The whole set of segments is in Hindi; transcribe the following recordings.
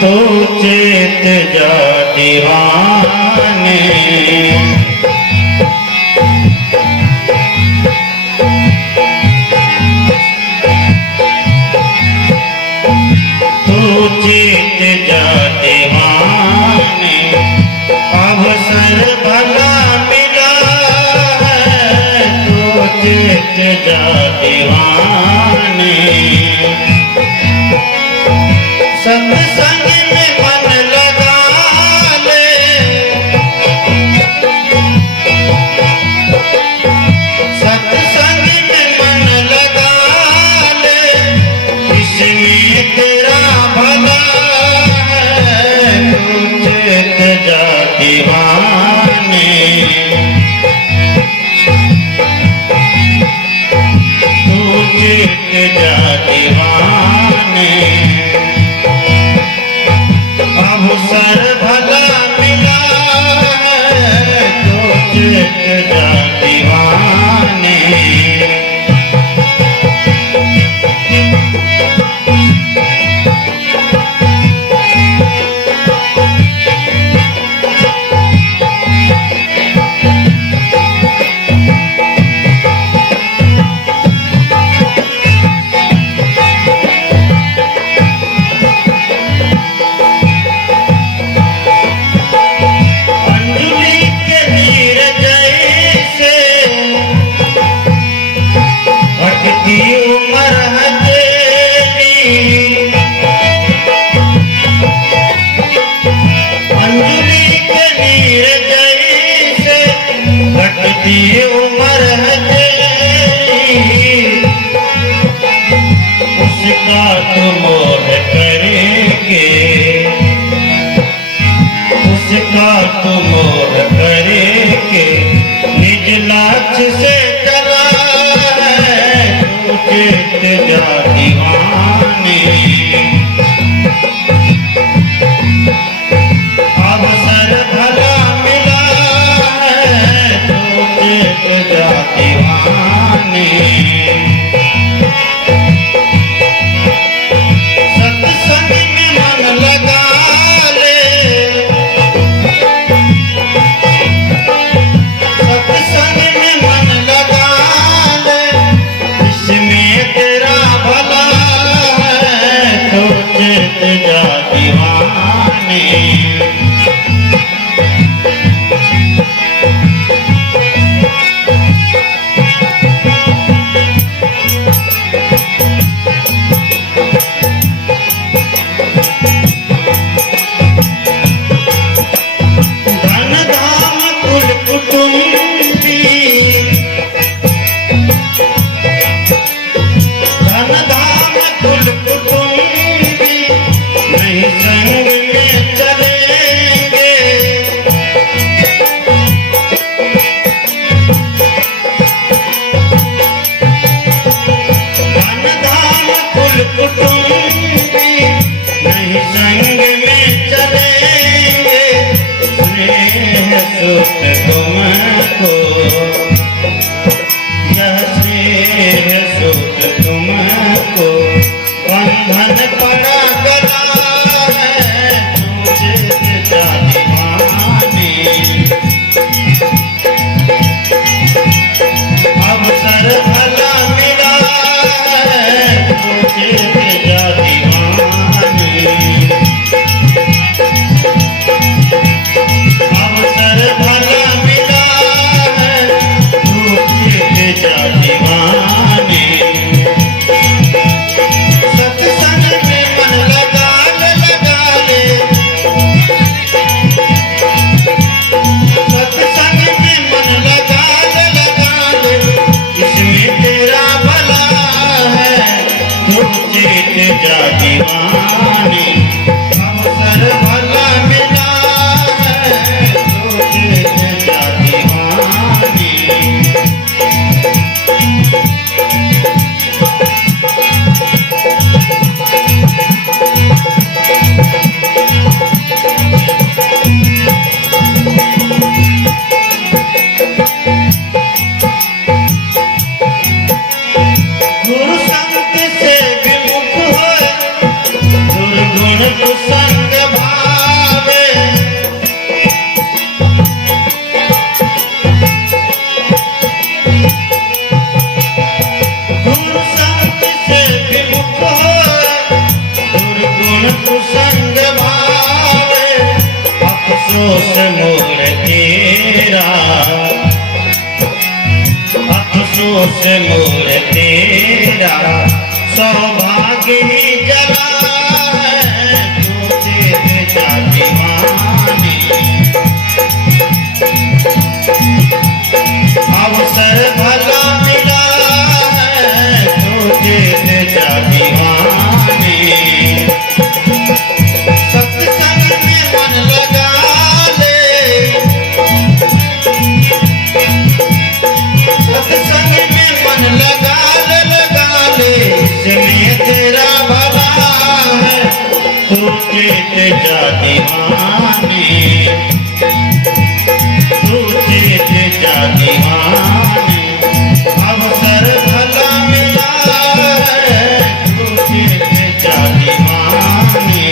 तो चेत जा दीवाने, तो चेत जा दीवाने, अवसर भला मिला है, तो चेत जा दीवाने। सत्संग में मन लगा ले, सत्संग में मन लगा ले, इसमें तेरा भला है, तू चेत जा दीवाने, तू चेत जा दीवाने। अवसर भला मिला है, तो चेत जा दीवाने। उम्र है तेरी, उसका तो मोह करेंगे, उसका तो मोह करेंगे, निज लाच से चला है, तो चेत जा दीवाने। अवसर भला मिला है, तो चेत जा दीवाने। सत्संग में मन लगा ले, सत्संग में मन लगा ले, इसमें तेरा भला है, तो चेत जा दीवाने। तुमको यह स्नेह सुख तुमको, बंधन पड़ा गला है, तू चेत जा दीवाने। अवसर भला मिला है, तू चेत जा दीवाने। अवसर भला मिला है, तू चेत जा दीवाने। सत्संग में मन लगा ले, लगा ले, सत्संग में मन लगा ले, लगा ले, इसमें तेरा भला है, तू चेत जा दीवाने। अवसर भला मिला है, तू चेत जा दीवाने। गुरु संग से विमुख हो, दुर्गुण कुसंग गुण कुसंग भावे अफसोस मोर तेरा, अफसोस मोर तेरा सौभाग्य ही जला है तुझे जातिमानी। अवसर भला मिला है तुझे जातिमानी। सत्संग में मन लगा ले, सत्संग में मन लगा ले, इसमें तेरा भला है तुझे जातिमानी, तुझे जातिमानी। अवसर भला मिला है तुझे जातिमानी।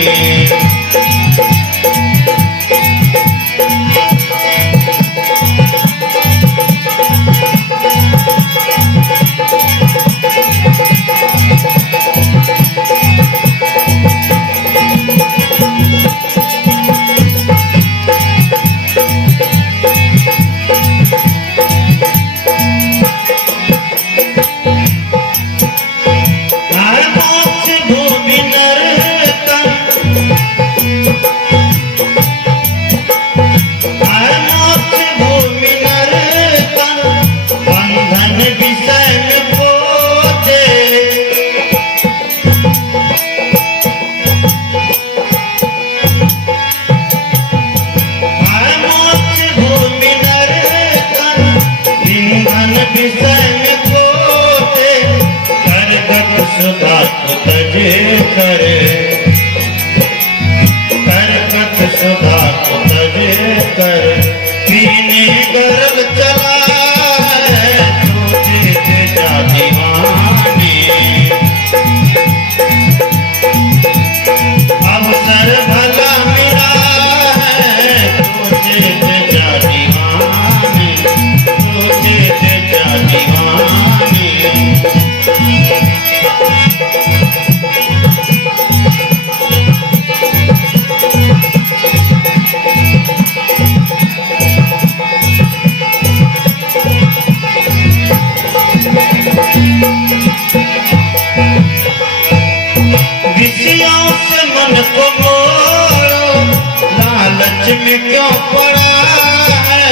सुधा को तज कर पीने गर्भ चला है तुझे जातिमानी। अवसर भला मिला है तुझे जातिमानी, तुझे जातिमानी। विषयों से मन को मोड़ो, लालच में क्यों पड़ा है।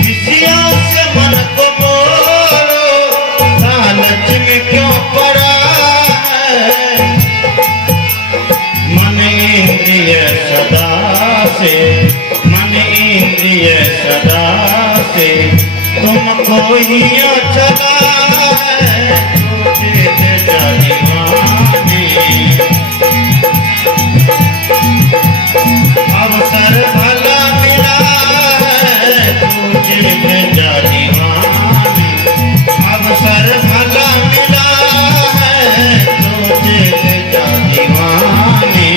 विषयों से मन को मोड़ो, लालच में क्यों पड़ा है। मन इंद्रिय सदा से, मन इंद्रिय सदा से तुमको ही चला है तुझे जातिमानी। अवसर भला मिला है तुझे जातिमानी। अवसर भला मिला है तुझे जातिमानी।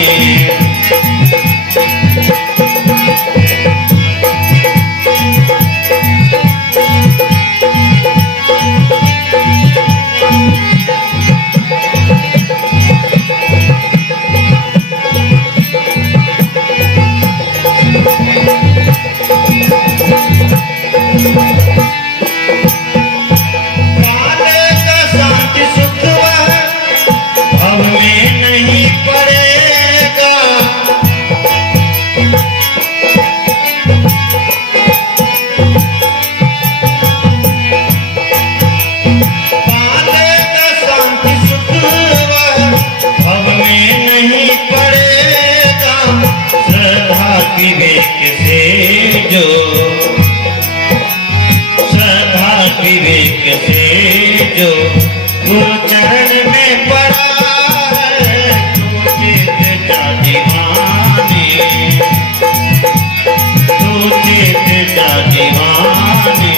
पालेगा शांति सुख वह भव में नहीं पड़ेगा। पालेगा शांति सुख वह भव में नहीं पड़ेगा। श्रद्धा विवेक से जो, श्रद्धा विवेक से जो गुरु चरण में पड़ा है तुझे जातिमानी, तुझे जातिमानी।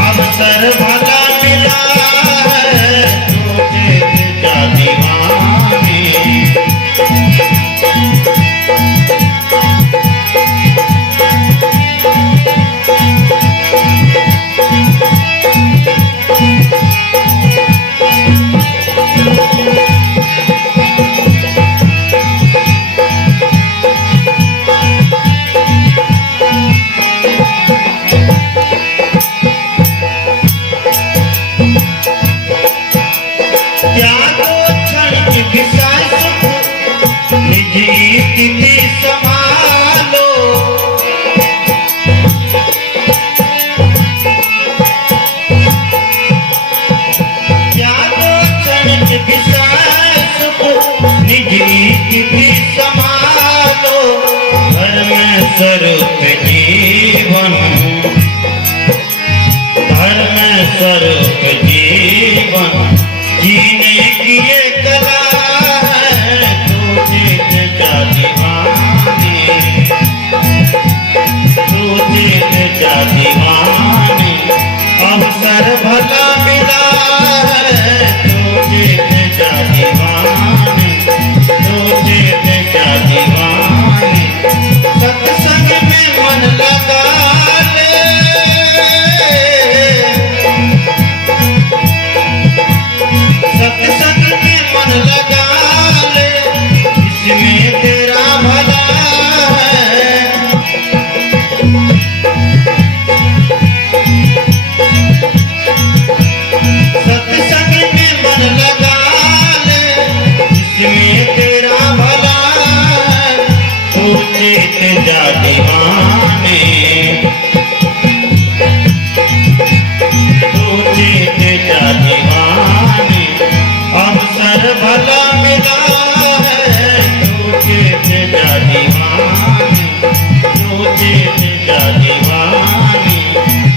अवसर भला मिला है तुझे जातिमानी। स्वरूप जीवन, धर्म स्वरूप जीवन जीने की ये कला है। तू जीत जा दीवाने, तू जीत जा दीवाने, अवसर भला मिला है। तू जीत जा दीवाने, तू जीत जा दीवाने, सत्संग में मन लगा ले, सत्संग में मन लगा ले, इसमें तेरा भला है। सत्संग में मन लगा ले, इसमें तेरा भला है। तू जीत जा दीवाने, तू जीत जा दीवाने, अवसर भला मिला है। तू जीत जा दीवाने, तू जीत जा दीवाने,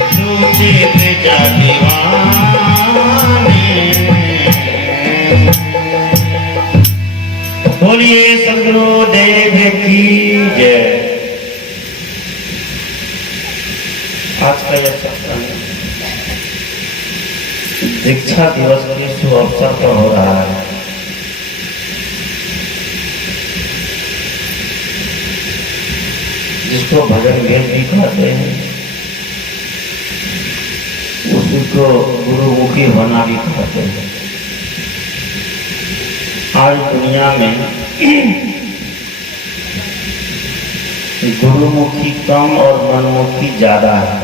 तू जीत जा दीवाने। बोलिए सद्गुरुदेव की जय। आज का यह सत्संग दीक्षा दिवस के शुभ अवसर पर हो रहा है। जिसको भजन भेद भी कहते हैं, उसी को गुरुमुखी होना भी कहते हैं। आज दुनिया में गुरुमुखी कम और मनमुखी ज्यादा है।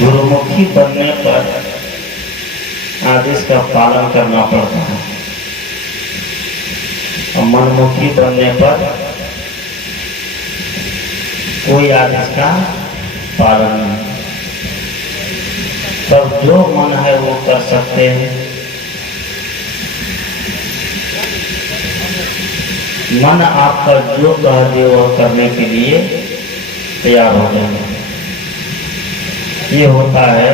गुरुमुखी बनने पर आदेश का पालन करना पड़ता है और मनमुखी बनने पर कोई आदेश का पालन नहीं। तब जो मन है वो कर सकते हैं। मन आपका जो कह दे वह करने के लिए तैयार हो जाएंगे। ये होता है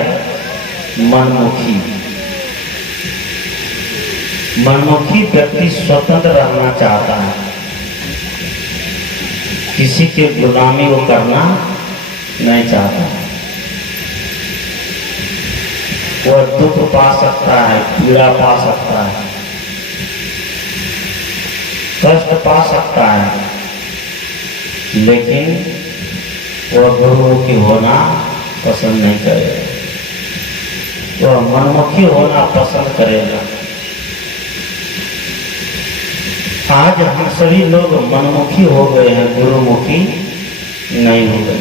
मनमुखी। मनमुखी व्यक्ति स्वतंत्र रहना चाहता है, किसी के गुलामी वो करना नहीं चाहता। वह दुख पा सकता है, पीड़ा पा सकता है, कष्ट पा सकता है, लेकिन वह गुरुमुखी होना पसंद नहीं करेगा। वह मनमुखी होना पसंद करेगा। आज हम सभी लोग मनमुखी हो गए हैं, गुरुमुखी नहीं हो गए।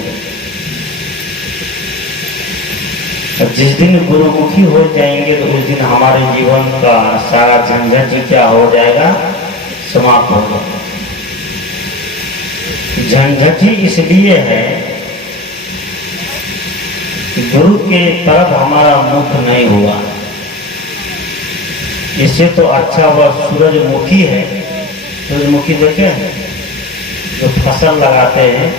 जिस दिन गुरुमुखी हो जाएंगे तो उस दिन हमारे जीवन का सारा झंझट क्या हो जाएगा, समाप्त हो जाएगा। झंझट ही इसलिए है कि गुरु के तरफ हमारा मुख नहीं हुआ। इससे तो अच्छा वह सूरजमुखी है। सूरजमुखी देखे जो फसल लगाते हैं,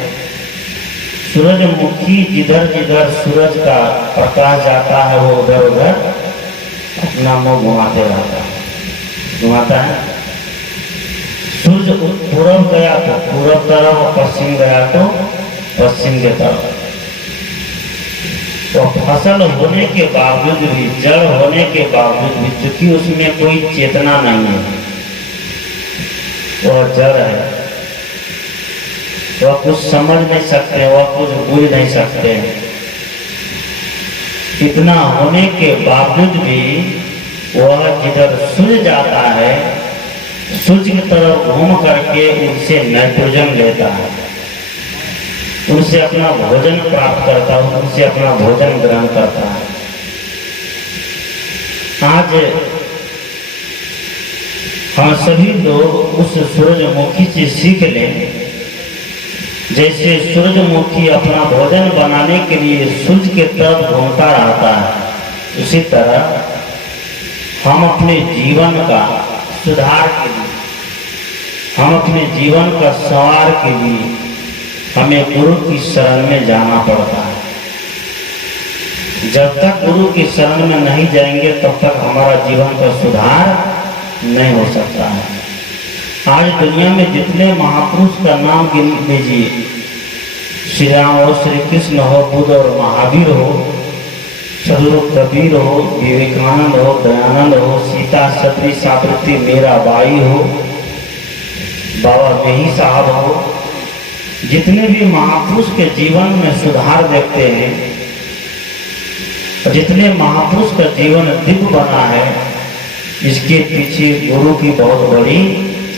सूरजमुखी जिधर जिधर सूरज का प्रकाश जाता है वो उधर उधर अपना मुंह घुमाते रहता है, घुमाता है। सूर्य पूरब गया तो पूरब तरफ और पश्चिम गया तो पश्चिम के तरफ। तो फसल होने के बावजूद भी, जड़ होने के बावजूद भी, चूंकि उसमें कोई चेतना नहीं है, वह जड़ है, वह कुछ समझ नहीं सकते, वह कुछ बुझ नहीं सकते। इतना होने के बावजूद भी वह जिधर सूर्य जाता है, सूर्य की तरफ घूम करके उनसे नाइट्रोजन लेता है, उनसे अपना भोजन प्राप्त करता है, उनसे अपना भोजन ग्रहण करता है। आज हम सभी लोग उस सूरजमुखी से सीख लें। जैसे सूरजमुखी अपना भोजन बनाने के लिए सूर्य के तरफ घूमता रहता है, उसी तरह हम अपने जीवन का सुधार के लिए, हम अपने जीवन का संवार के लिए हमें गुरु की शरण में जाना पड़ता है। जब तक गुरु की शरण में नहीं जाएंगे तब तक हमारा जीवन का सुधार नहीं हो सकता है। आज दुनिया में जितने महापुरुष का नाम गिन लीजिए, श्री राम हो, श्री कृष्ण हो, बुद्ध और महावीर हो, सदगुरु कबीर हो, विवेकानंद हो, दयानंद हो, सीता सती सावित्री मीराबाई हो, बाबा मेही साहब हो, जितने भी महापुरुष के जीवन में सुधार देखते हैं, जितने महापुरुष का जीवन दिव्य बना है, इसके पीछे गुरु की बहुत बड़ी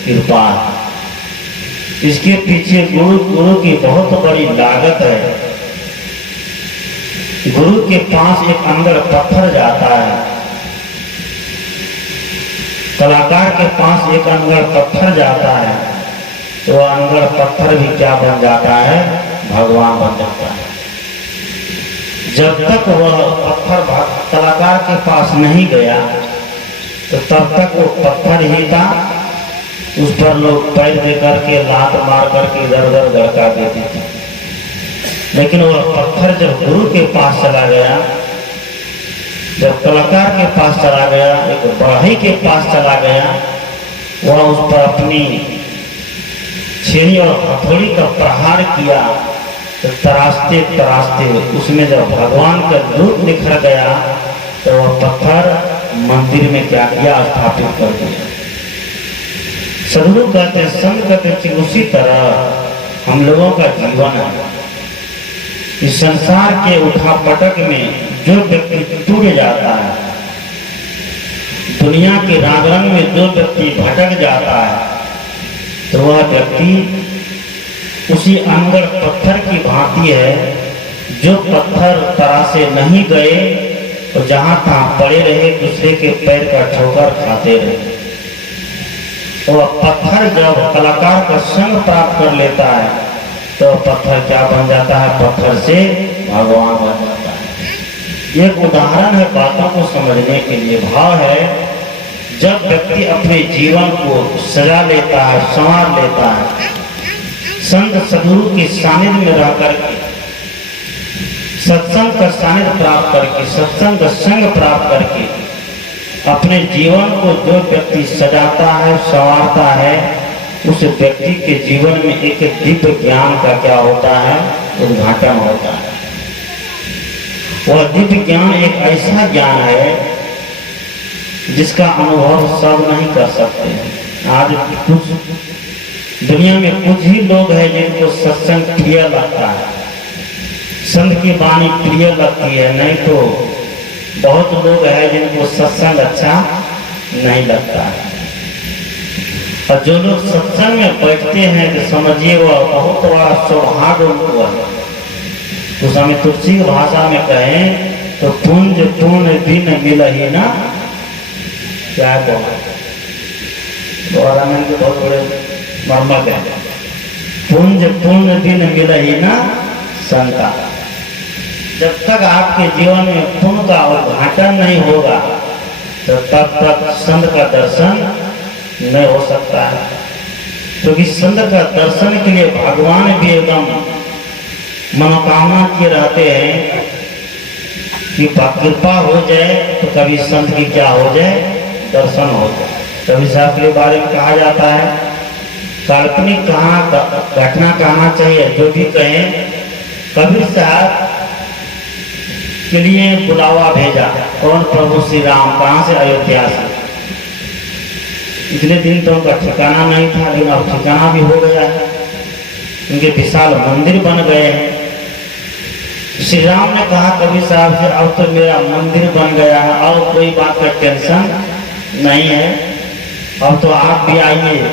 कृपा है। इसके पीछे गुरु की बहुत बड़ी लागत है। गुरु के पास एक अंदर पत्थर जाता है, कलाकार के पास एक अंदर पत्थर जाता है, तो अंदर पत्थर भी क्या बन जाता है? भगवान बन जाता है। जब तक वह पत्थर कलाकार के पास नहीं गया तो तब तक वो पत्थर ही था, उस पर लोग पैर दे करके लात मार करके इधर उधर गड़का देते थे। लेकिन वह पत्थर जब गुरु के पास चला गया, जब कलाकार के पास चला गया, एक बढ़ई के पास चला गया, वह उस पर अपनी छेनी और हथौड़ी का प्रहार किया, तो तराशते तराशते उसमें जब भगवान का रूप निखर गया तो वह पत्थर मंदिर में क्या किया? स्थापित कर दिया। सदगुरु कहते हैं, संत कहते हैं, उसी तरह हम लोगों का जीवन है। इस संसार के उठापटक में जो व्यक्ति टूट जाता है, दुनिया के रागरंग में जो व्यक्ति भटक जाता है, तो वह व्यक्ति उसी अंदर पत्थर की भांति है, जो पत्थर तरासे नहीं गए तो जहां तहां पड़े रहे, दूसरे के पैर का ठोकर खाते रहे। वह पत्थर जब कलाकार का संग प्राप्त कर लेता है तो पत्थर क्या बन जाता है? पत्थर से भगवान बन जाता है। एक उदाहरण है बातों को समझने के लिए। भाव है, जब व्यक्ति अपने जीवन को सजा लेता है, संवार लेता है, संत सदगुरु के सानिध्य में रह करके, सत्संग का सानिध्य प्राप्त करके, सत्संग का संग प्राप्त करके अपने जीवन को जो व्यक्ति सजाता है, संवारता है, उस व्यक्ति के जीवन में एक दिव्य ज्ञान का क्या होता है? उद्घाटन होता है। वह दिव्य ज्ञान एक ऐसा ज्ञान है जिसका अनुभव सब नहीं कर सकते। आज कुछ दुनिया में कुछ ही लोग हैं जिनको सत्संग प्रिय लगता है, संत की वाणी प्रिय लगती है, नहीं तो बहुत लोग हैं जिनको सत्संग अच्छा नहीं लगता है। और जो लोग सत्संग में बैठते हैं तो समझिए वह बहुत बड़ा सौभाग्य उनको है। उस समय तुलसी की भाषा में कहें तो पुंज पूर्ण दिन मिल ही ना, क्या गौरानंद के बहुत बड़े मर्मक है, पुंज पूर्ण दिन मिल ही ना संता। जब तक आपके जीवन में पुण्य का उद्घाटन नहीं होगा तो तब तक संत का दर्शन नहीं हो सकता है। क्योंकि संत का दर्शन के लिए भगवान भी एकदम मनोकामना किए रहते हैं कि कृपा हो जाए तो कभी संत की क्या हो जाए? दर्शन हो जाए। कभी साहब के बारे में कहा जाता है, काल्पनिक घटना कहना चाहिए, जो भी कहें। कबीर साहब के लिए बुलावा भेजा, कौन? प्रभु श्री राम। कहाँ से? अयोध्या से। इतने दिन तो उनका ठिकाना नहीं था, लेकिन अब ठिकाना भी हो गया है, उनके विशाल मंदिर बन गए हैं। श्री राम ने कहा कबीर साहब से, अब तो मेरा मंदिर बन गया है, और कोई बात का टेंशन नहीं है, अब तो आप भी आइए,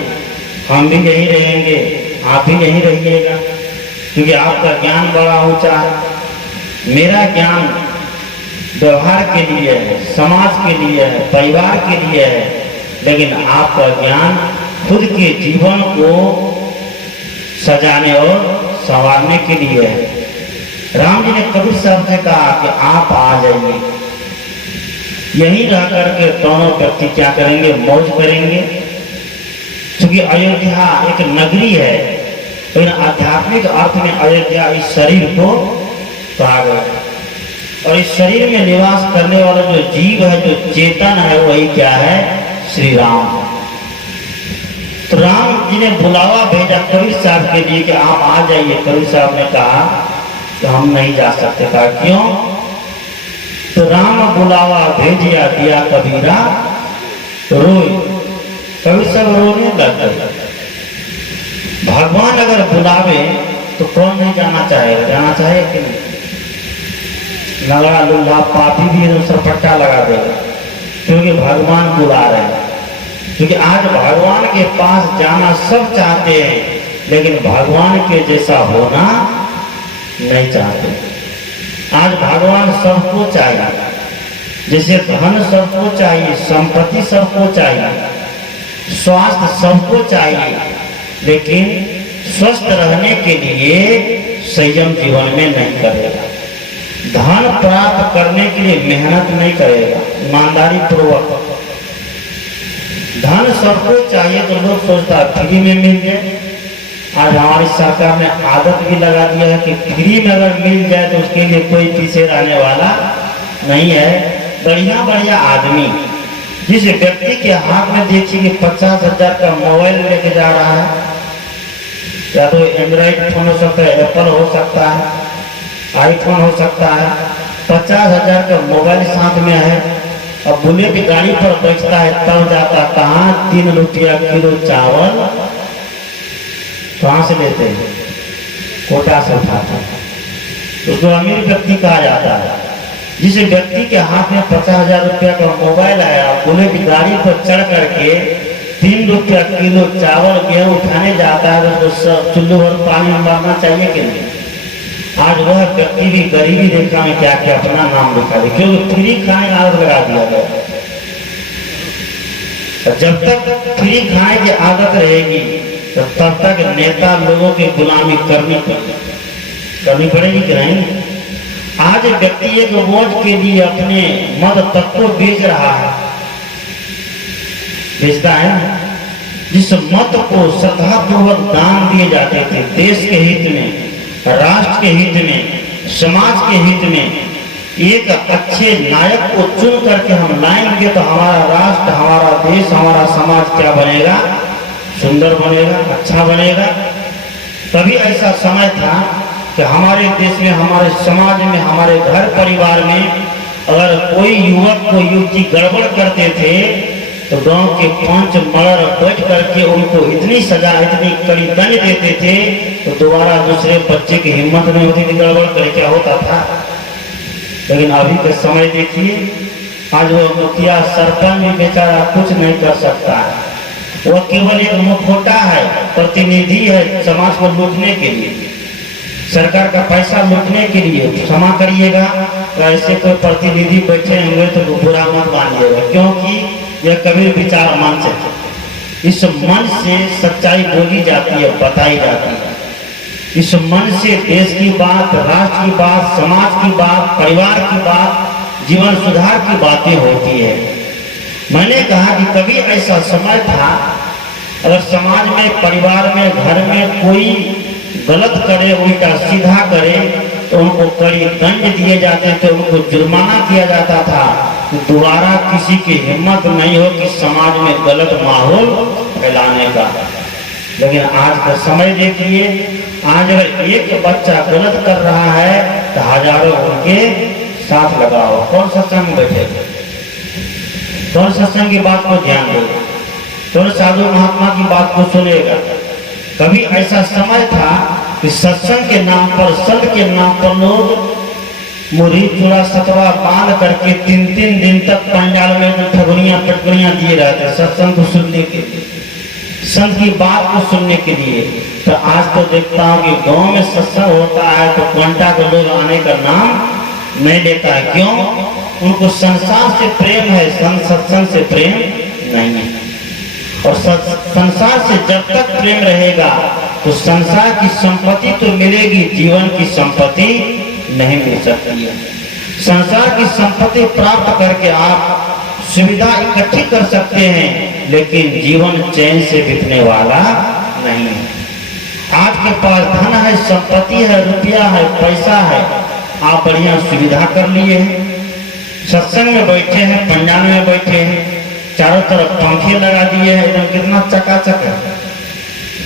हम भी यहीं रहेंगे, आप भी यहीं रहिएगा, क्योंकि आपका ज्ञान बड़ा ऊंचा है। मेरा ज्ञान व्यवहार के लिए है, समाज के लिए है, परिवार के लिए है, लेकिन आपका ज्ञान खुद के जीवन को सजाने और संवारने के लिए है। राम जी ने कबीर साहब से कहा कि आप आ जाइए, यहीं रह करके दोनों व्यक्ति क्या करेंगे? मौज करेंगे। क्योंकि अयोध्या एक नगरी है, लेकिन आध्यात्मिक अर्थ में अयोध्या इस शरीर को कहा गया। और इस शरीर में निवास करने वाला जो जीव है, जो चेतन है, वही क्या है? श्री राम। तो राम जी ने बुलावा भेजा कबीर साहब के लिए कि आप आ जाइए। कबीर साहब ने कहा कि हम नहीं जा सकते। कहा क्यों? तो राम बुलावा भेजिया दिया कबीरा रोए। कबीर साहब रोने लग गए। भगवान अगर बुलावे तो कौन नहीं जाना चाहेगा? जाना चाहेगा कि नहीं? लगा लुल्हा पापी भी सरपट्टा लगा देगा, क्योंकि भगवान बुला रहे हैं। क्योंकि आज भगवान के पास जाना सब चाहते हैं, लेकिन भगवान के जैसा होना नहीं चाहते। आज भगवान सबको चाहिए, जैसे धन सबको चाहिए, संपत्ति सबको चाहिए, स्वास्थ्य सबको चाहिए, लेकिन स्वस्थ रहने के लिए संयम जीवन में नहीं करेगा। धन प्राप्त करने के लिए मेहनत नहीं करेगा ईमानदारी पूर्वक। धन सबको चाहिए तो लोग सोचता है फ्री में मिल जाए। आज हमारी सरकार ने आदत भी लगा दिया है कि फ्री में अगर मिल जाए तो उसके लिए कोई पीछे रहने वाला नहीं है। बढ़िया बढ़िया आदमी, जिस व्यक्ति के हाथ में देखिए कि 50,000 का मोबाइल लेके जा रहा है, या तो एंड्रॉइड फोन हो सकता है, एप्पल हो सकता है, आईफोन हो सकता है, 50,000 का मोबाइल साथ में है, अब बुलेट गाड़ी पर बैठता है, तब जाता कहाँ 3 रुपया किलो चावल कहाँ से लेते हैं? कोटा से उठाता है। उसको अमीर व्यक्ति कहा जाता है। जिस व्यक्ति के हाथ में 50,000 रुपया का मोबाइल आया, बुलेट गाड़ी पर चढ़ करके 3 रुपया किलो चावल गेहूं उठाने जाता है, तो चुल्लू भर पानी में मारना चाहिए कि नहीं? आज वह व्यक्ति भी गरीबी रेखा में क्या क्या अपना नाम लिखा दे, क्योंकि फ्री खाने का आदत लगा दिया गया। जब तक फ्री खाने की आदत रहेगी तो तब तक नेता लोगों की गुलामी करनी पड़ेगी कि नहीं? आज व्यक्ति एक वोट के लिए अपने मत तक को बेच रहा है, बेचता है। जिस मत को श्रद्धापूर्वक दान दिए जाते थे, देश के हित में, राष्ट्र के हित में, समाज के हित में, एक अच्छे नायक को चुन करके हम लाएंगे तो हमारा राष्ट्र, हमारा देश, हमारा समाज क्या बनेगा? सुंदर बनेगा, अच्छा बनेगा। तभी ऐसा समय था कि हमारे देश में, हमारे समाज में, हमारे घर परिवार में अगर कोई युवक को युवती गड़बड़ करते थे तो गांव के 5 मर्द बैठ करके उनको इतनी सजा, इतनी कड़ी दंड देते थे तो दोबारा दूसरे बच्चे की हिम्मत नहीं होती थी गड़बड़ करे। क्या होता था? लेकिन अभी के समय देखिए, आज वो मुखिया सरपंच भी बेचारा कुछ नहीं कर सकता है। वो केवल एक मुखौटा है, प्रतिनिधि है समाज को लूटने के लिए, सरकार का पैसा लूटने के लिए। क्षमा करिएगा, ऐसे कोई प्रतिनिधि बैठे हुए तो बुरा मत मानिएगा, क्योंकि यह कबीर विचार मंच है। इस मंच से सच्चाई बोली जाती है, बताई जाती है। इस मंच से देश की बात, राष्ट्र की बात, समाज की बात, परिवार की बात, जीवन सुधार की बातें होती है। मैंने कहा कि कभी ऐसा समय था, अगर समाज में, परिवार में, घर में कोई गलत करे, उल्टा सीधा करे तो उनको कड़ी दंड दिए जाते थे, उनको जुर्माना किया जाता था कि दोबारा किसी की हिम्मत नहीं हो कि समाज में गलत माहौल फैलाने का। लेकिन आज का समय देखिए, आज अगर एक बच्चा गलत कर रहा है तो हजारों उनके साथ लगाओ। कौन सत्संग में बैठे, कौन सत्संग की बात को ध्यान देगा, कौन साधु महात्मा की बात को सुनेगा? कभी ऐसा समय था कि सत्संग के नाम पर, संत के नाम पर लोग मुरही चूड़ा सतवा बांध करके 3-3 दिन तक पंडाल में ठगुनियां पटगुनियां दिए रहते सत्संग को सुनने के लिए, संत की बात को सुनने के लिए। तो आज तो देखता हूँ कि गांव में सत्संग होता है तो घंटा को लोग आने का नाम नहीं लेता है। क्यों? उनको संसार से प्रेम है, सत्संग से प्रेम नहीं है। और संसार से जब तक प्रेम रहेगा तो संसार की संपत्ति तो मिलेगी, जीवन की संपत्ति नहीं मिल सकती है। संसार की संपत्ति प्राप्त करके आप सुविधा इकट्ठी कर सकते हैं, लेकिन जीवन चैन से बीतने वाला नहीं है। आपके पास धन है, संपत्ति है, रुपया है, पैसा है, आप बढ़िया सुविधा कर लिए हैं, सत्संग में बैठे हैं, पंजाब में बैठे हैं, चारों तरफ पंखे लगा दिए हैं, एकदम कितना चकाचक है,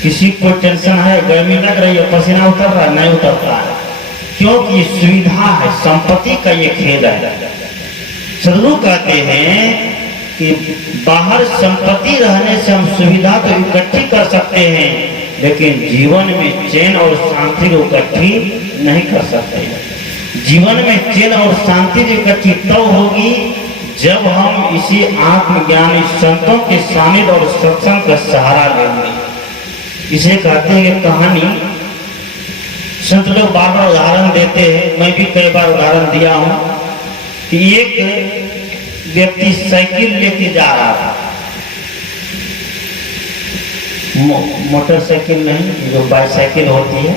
किसी को टेंशन है, गर्मी लग रही है, पसीना उतर रहा है, नहीं उतरता है, क्योंकि सुविधा है, संपत्ति का ये खेल है। सदगुरु कहते हैं कि बाहर संपत्ति रहने से हम सुविधा तो इकट्ठी कर सकते हैं, लेकिन जीवन में चैन और शांति को इकट्ठी नहीं कर सकते। जीवन में चैन और शांति इकट्ठी तब होगी जब हम इसी आत्मज्ञानी संतों के सानिध्य और सत्संग का सहारा लेंगे। इसे कहते हैं कि कहानी संत लोग बार बार उदाहरण देते हैं, मैं भी कई बार उदाहरण दिया हूं कि एक व्यक्ति साइकिल लेके जा रहा था, मोटरसाइकिल नहीं, जो बाईसाइकिल होती है,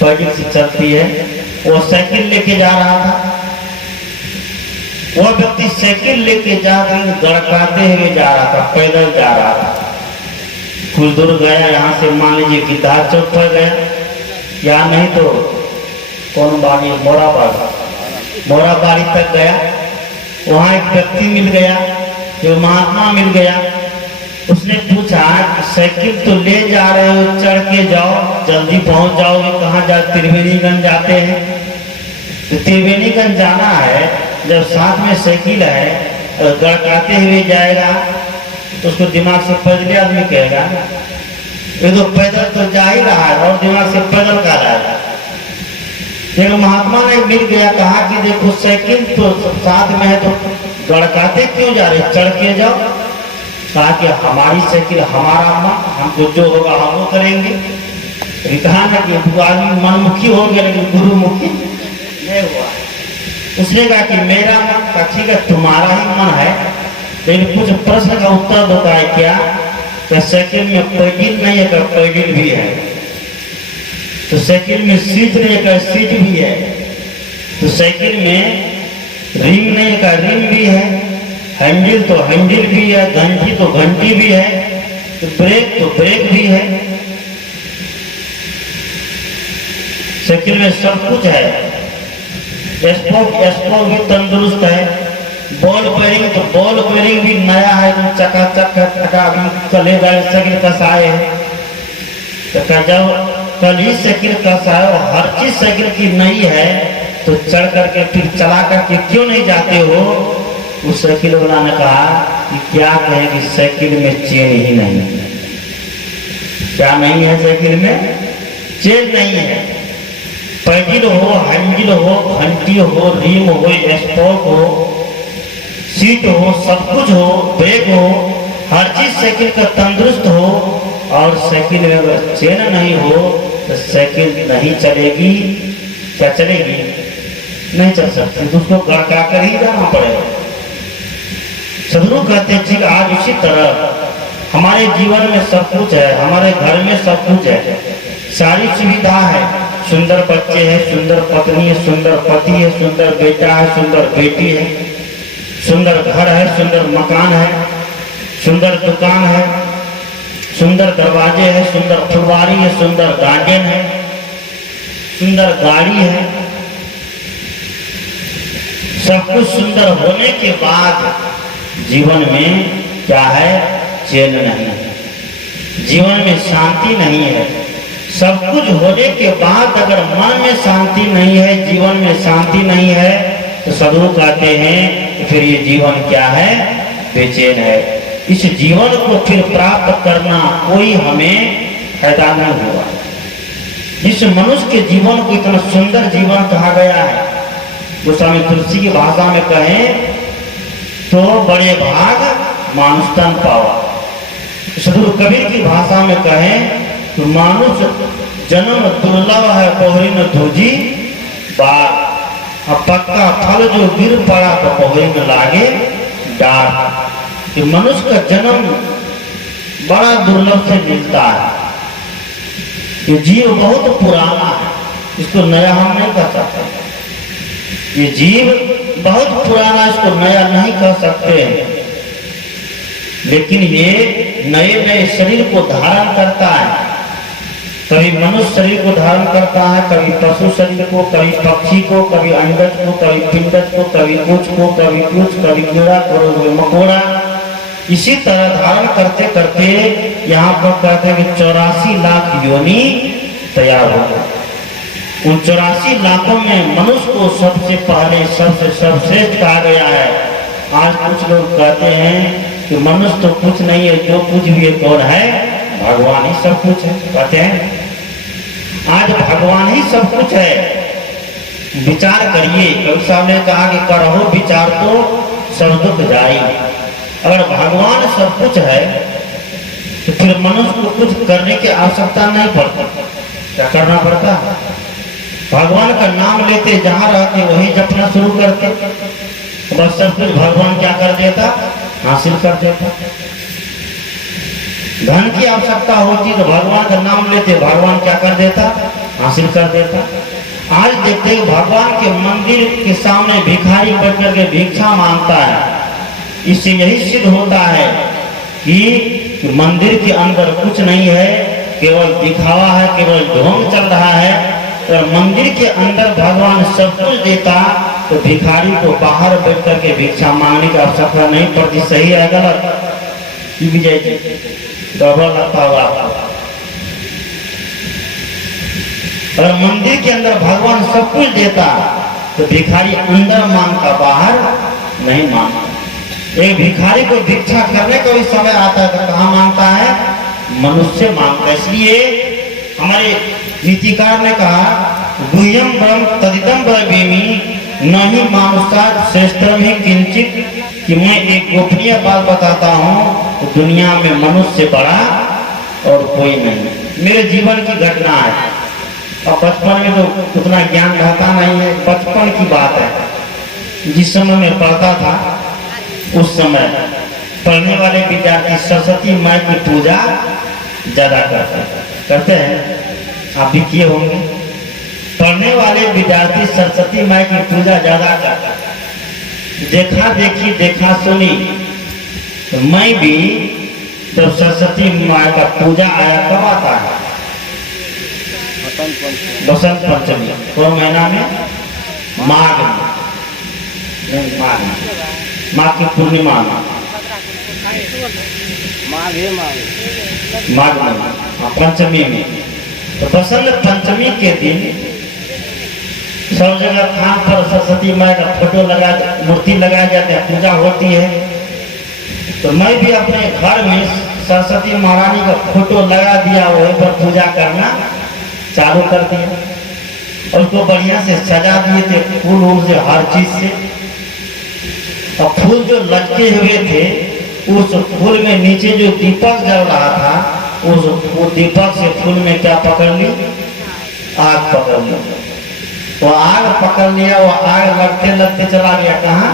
पैडल से चलती है, वो साइकिल लेके जा रहा था। वो व्यक्ति साइकिल लेके जा रहे, गड़काते हुए जा रहा था, पैदल जा रहा था। कुछ दूर गया, यहाँ से मान लीजिए कि दार चौक पर गया, या नहीं तो कौन बाड़ी, मोराबाड़ी तक गया। वहाँ एक व्यक्ति मिल गया, जो महात्मा मिल गया। उसने पूछा कि साइकिल तो ले जा रहे हो, चढ़ के जाओ, जल्दी पहुंच जाओगे, कहाँ जा, त्रिवेणीगंज जाते हैं। तो त्रिवेणीगंज जाना है, जब साथ में साइकिल है, गड़काते हुए जाएगा तो उसको दिमाग से पैदल आदमी कहेगा, ये तो पैदल तो जा ही रहा है और दिमाग से पैदल का रहा है। एक महात्मा ने मिल गया, कहा कि देखो साइकिल तो साथ में है, तो गड़काते क्यों जा रहे, चढ़ के जाओ। कहा कि हमारी साइकिल हमारा मन, हमको जो होगा हम वो करेंगे। कहा ना कि आदमी मनमुखी हो गया लेकिन गुरुमुखी नहीं हुआ। उसने कहा कि मेरा मन का ठीक है, तुम्हारा ही मन है, लेकिन कुछ प्रश्न का उत्तर देता है क्या साइकिल में पैडल नहीं है, क्या पैडल भी है। तो साइकिल में सीट नहीं है, क्या सीट भी है। तो साइकिल में रिंग नहीं है, क्या रिंग भी है। हैंडल तो हैंडल भी है, घंटी तो घंटी भी है, तो ब्रेक भी है। साइकिल में सब कुछ है। स्पोक भी तंदुरुस्त है। बॉल बेरिंग भी नया है, चकाचक है, अभी चलेगा, साइकिल कसाए है। तो जब कल ही साइकिल कसाए और हर चीज साइकिल की नई है, तो चढ़ करके फिर चला करके क्यों नहीं जाते हो। उस साइकिल वाला ने कहा कि क्या कहें कि साइकिल में चेन ही नहीं है। क्या नहीं है साइकिल में, चेन नहीं है। पैडल हो, हैंडल हो, घंटी हो, रिम हो, स्पोक हो, सीट हो, सब कुछ हो, ब्रेक हो, हर चीज साइकिल का तंदुरुस्त हो। और साइकिल में अगर चेन नहीं हो तो साइकिल नहीं चलेगी। क्या चलेगी, नहीं चल सकती, तो उसको गड़का कर ही जाना पड़ेगा। सदगुरु कहते हैं ठीक आज इसी तरह हमारे जीवन में सब कुछ है, हमारे घर में सब कुछ है, सारी सुविधा है। सुंदर बच्चे हैं, सुंदर पत्नी है, सुंदर पति है, सुंदर बेटा है, सुंदर बेटी है, सुंदर घर है, सुंदर मकान है, सुंदर दुकान है, सुंदर दरवाजे है, सुंदर फुलवारी है, सुंदर गार्डन है, सुंदर गाड़ी है। सब कुछ सुंदर होने के बाद जीवन में क्या है, चैन नहीं है, जीवन में शांति नहीं है। सब कुछ होने के बाद अगर मन में शांति नहीं है, जीवन में शांति नहीं है, तो सदगुरु कहते हैं कि फिर ये जीवन क्या है, बेचैन है। इस जीवन को फिर प्राप्त करना कोई हमें फायदा नहीं हुआ। जिस मनुष्य के जीवन को इतना सुंदर जीवन कहा गया है, गोस्वामी तुलसी की भाषा में कहें तो बड़े भाग मानुष तन पावा। सदगुरु कबीर की भाषा में कहें तो मानुष जन्म दुर्लभ है, पोहरी में धूजी बार। पक्का फल जो गिर पड़ा तो पोहरी में लागे डार। कि मनुष्य का जन्म बड़ा दुर्लभ से मिलता है। ये जीव बहुत पुराना है, इसको नया हम नहीं कह सकते। ये जीव बहुत पुराना, इसको नया नहीं कह सकते हैं। लेकिन ये नए नए शरीर को धारण करता है। कभी मनुष्य शरीर को धारण करता है, कभी पशु शरीर को, कभी पक्षी को, कभी अंडज को, कभी पिंडज को, कभी कुछ को, कभी कुछ, कभी कीड़ा, कभी मकोड़ा। इसी तरह धारण करते करते यहाँ पर कहते हैं कि 84 लाख योनि तैयार हो गए। उन 84 लाखों में मनुष्य को सबसे पहले सबसे सर्वश्रेष्ठ कहा गया है। आज कुछ लोग कहते हैं कि मनुष्य तो कुछ नहीं है, जो कुछ भी है कौन है? भगवान ही सब कुछ है। कहते हैं आज भगवान ही सब कुछ है। विचार करिए, कवि साहब ने कहा कि करो विचार तो सब दुख जाए। अगर भगवान सब कुछ है तो फिर मनुष्य को कुछ करने की आवश्यकता नहीं पड़ती। क्या करना पड़ता? भगवान का नाम लेते, जहां रहते वही जपना शुरू करते, बस सब कुछ भगवान क्या कर देता? हासिल कर देता। धन की आवश्यकता होती तो भगवान का नाम लेते, भगवान क्या कर देता? हासिल कर देता। आज देखते हैं भगवान के मंदिर के सामने भिखारी बैठ करके भिक्षा मांगता है। इससे यही सिद्ध होता है कि मंदिर के अंदर कुछ नहीं है, केवल दिखावा है, केवल ढोंग चल रहा है। और मंदिर के अंदर भगवान सब कुछ देता तो भिखारी को बाहर बैठ करके भिक्षा मांगने की आवश्यकता नहीं पड़ती। सही है गलत? विजय जी डबल लगता होगा आपको। अगर मंदिर के अंदर भगवान सब कुछ देता तो भिखारी अंदर मांगता, बाहर नहीं मांगता। एक भिखारी को भिक्षा करने का भी समय आता है तो कहाँ मांगता है? मनुष्य मांगता है। इसलिए हमारे नीतिकार ने कहा गुह्यम ब्रह्म तदिदम ब्रवीमि नहीं मानुषात् श्रेष्ठम ही किंचित, कि मैं एक गोपनीय बात बताता हूँ तो दुनिया में मनुष्य से बड़ा और कोई नहीं। मेरे जीवन की घटना है। और बचपन में तो उतना ज्ञान रहता नहीं है, बचपन की बात है। जिस समय मैं पढ़ता था उस समय पढ़ने वाले विद्यार्थी सरस्वती माई की पूजा ज्यादा करते हैं। आप भी किए होंगे। पढ़ने वाले विद्यार्थी सरस्वती माई की पूजा ज्यादा करते हैं। देखा देखी देखा सुनी तो मैं भी जब सरस्वती माई का पूजा आया कब आता है? बसंत पंचमी। कौन महीना में? माघ में। माघ की पूर्णिमा में, माघ में, पंचमी में। तो बसंत पंचमी के दिन सब जगह खान पर सरस्वती माई का फोटो लगा, मूर्ति लगाया जाता है, पूजा होती है। तो मैं भी अपने घर में सरस्वती महारानी का फोटो लगा दिया, वहीं पर पूजा करना चालू कर दिया। और उसको बढ़िया से सजा दिए थे, फूल वूल से, हर चीज से। और फूल जो लटके हुए थे, उस फूल में नीचे जो दीपक जल रहा था, उस दीपक से फूल में क्या पकड़ ली? आग पकड़ ली। तो आग पकड़ लिया, वो आग लगते लगते चला गया कहाँ?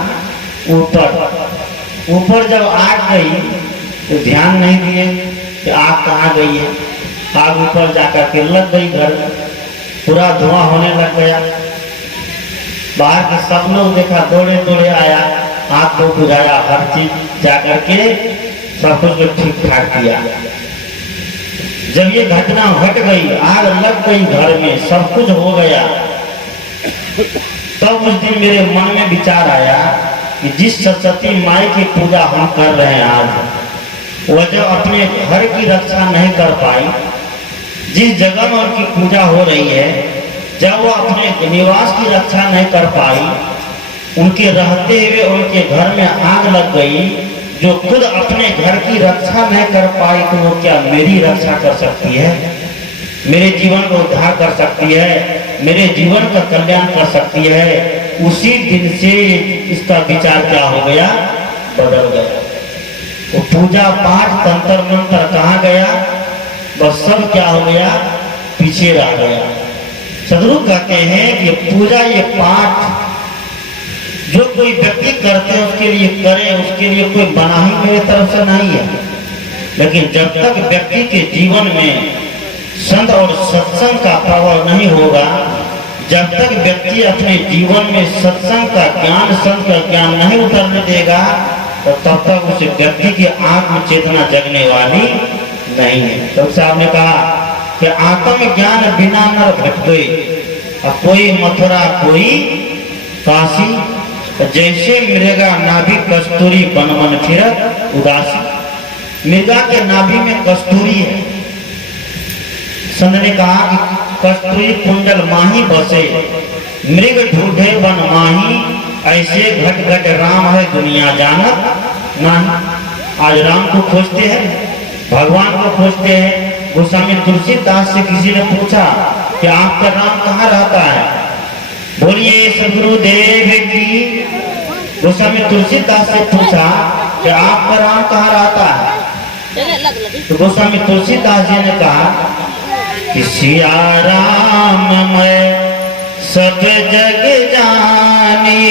ऊपर। ऊपर जब आग गई तो ध्यान नहीं दिए कि आग कहाँ गई है। आग ऊपर जाकर के लग गई घर, पूरा धुआं होने लग गया। बाहर के सब लोग देखा, दौड़े दौड़े आया, आग को बुझाया, हर चीज जाकर के सब कुछ को ठीक ठाक किया। जब ये घटना घट गई, आग लग गई घर में, सब कुछ हो गया, तब उस दिन मेरे मन में विचार आया कि जिस सरस्वती माई की पूजा हम कर रहे हैं आज, वह जब अपने घर की रक्षा नहीं कर पाई, जिस जगह में उनकी पूजा हो रही है, जब वो अपने निवास की रक्षा नहीं कर पाई, उनके रहते हुए उनके घर में आग लग गई, जो खुद अपने घर की रक्षा नहीं कर पाई, तो वो क्या मेरी रक्षा कर सकती है? मेरे जीवन को उद्धार कर सकती है? मेरे जीवन का कल्याण कर सकती है? उसी दिन से इसका विचार क्या हो गया? बदल गया। वो पूजा पाठ तंत्र मंत्र कहाँ गया? बस सब क्या हो गया? पीछे रह गया। सदगुरु कहते हैं कि पूजा ये पाठ जो कोई व्यक्ति करते हैं उसके लिए करे, उसके लिए कोई बना ही मेरे तरफ से नहीं है। लेकिन जब तक व्यक्ति के जीवन में संत और सत्संग का प्रभाव नहीं होगा, जब तक व्यक्ति अपने जीवन में सत्संग का ज्ञान, संत का ज्ञान नहीं उतरने देगा, तो तब तक उस व्यक्ति की आत्म चेतना जगने वाली नहीं है। तो साहब ने कहा कि आत्म ज्ञान बिना नर भटके, कोई मथुरा कोई काशी, जैसे मृगा नाभि कस्तूरी बन बन फिरत उदासी। मृगा के नाभि में कस्तूरी है। संत ने कहा कि कस्तूरी कुंडल माही बसे, मृग ढूंढे वन माही, ऐसे घट घट राम है दुनिया जानत नहीं। आज राम को खोजते हैं, भगवान को खोजते हैं। गोस्वामी तुलसीदास से किसी ने पूछा कि आपका राम कहाँ रहता है? बोलिए सदगुरुदेव की। गोस्वामी तुलसीदास से पूछा कि आपका राम कहाँ रहता है? तो गोस्वामी तुलसीदास जी ने कहा कि सिया राम मैं सब जग जानी,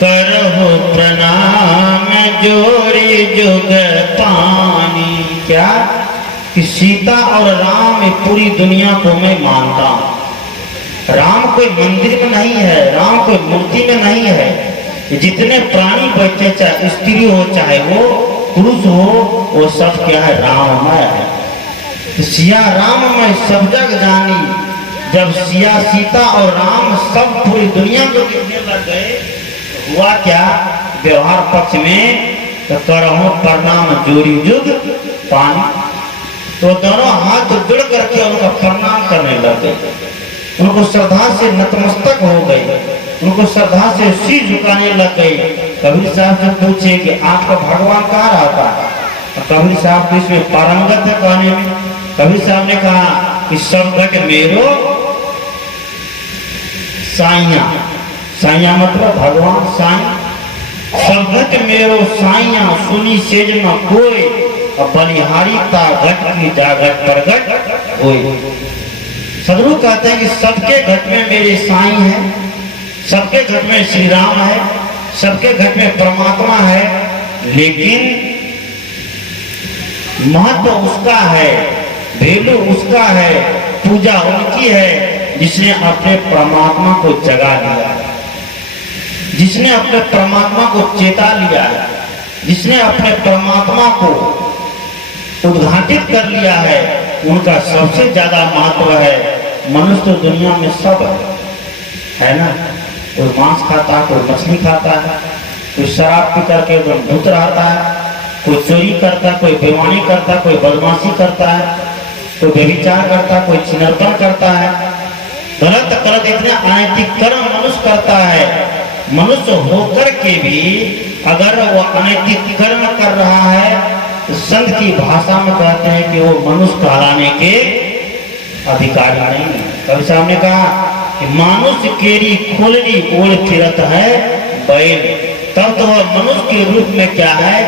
करहु प्रणाम जोड़ी जुग पानी। क्या कि सीता और राम पूरी दुनिया को मैं मानता हूँ। राम कोई मंदिर में नहीं है, राम कोई मूर्ति में नहीं है। जितने प्राणी बैठे, चाहे स्त्री हो चाहे वो पुरुष हो, वो सब क्या है? राममय है। सिया राम मैं सब जग जानी। जब सिया सीता और राम सब पूरी दुनिया को दिखने लग गए, हुआ क्या? व्यवहार पक्ष में तो करहु प्रणाम जोड़ी जुग पानी। तो दोनों हाथ जुड़ करके उनका प्रणाम करने लग गए, उनको श्रद्धा से नतमस्तक हो गए, उनको श्रद्धा से सिर झुकाने लग गए। कबीर साहब से पूछे कि आपका भगवान कहाँ रहता है? कबीर साहब तो इसमें पारंगत है कहने में। कबीर साहब ने कहा कि सब घट मेरो साइया। साइया मतलब भगवान साई। सब घट मेरो साइया, सुनी सेज न कोई, बलिहारी ता घट की जागट प्रगट होई। सदगुरु कहते हैं कि सबके घट में मेरे साई है, सबके घट में श्री राम है, सबके घट में परमात्मा है, लेकिन महत्व उसका है, वैल्यू उसका है, पूजा उनकी है जिसने अपने परमात्मा को जगा लिया है, जिसने अपने परमात्मा को चेता लिया है, जिसने अपने परमात्मा को उद्घाटित कर लिया है। उनका सबसे ज्यादा महत्व है। मनुष्य तो दुनिया में सब है ना। कोई मांस खाता है, कोई मछली खाता है, कोई शराब पी करके धूत रहता है, कोई चोरी करता है, कोई बेईमानी करता है, कोई बदमाशी करता है, कोई व्यभिचार करता है, कोई छिनरपन करता है, गलत गलत इतने अनैतिक कर्म मनुष्य करता है। मनुष्य होकर के भी अगर वो अनैतिक कर्म कर रहा है, तो संत की भाषा में कहते हैं कि वो मनुष्य कहलाने के अधिकारी नहीं है। कवि साहब ने कहा कि मानुष केरी खोलनी ओढ़ फिरत है बैल, तब तो वह मनुष्य के रूप में क्या है?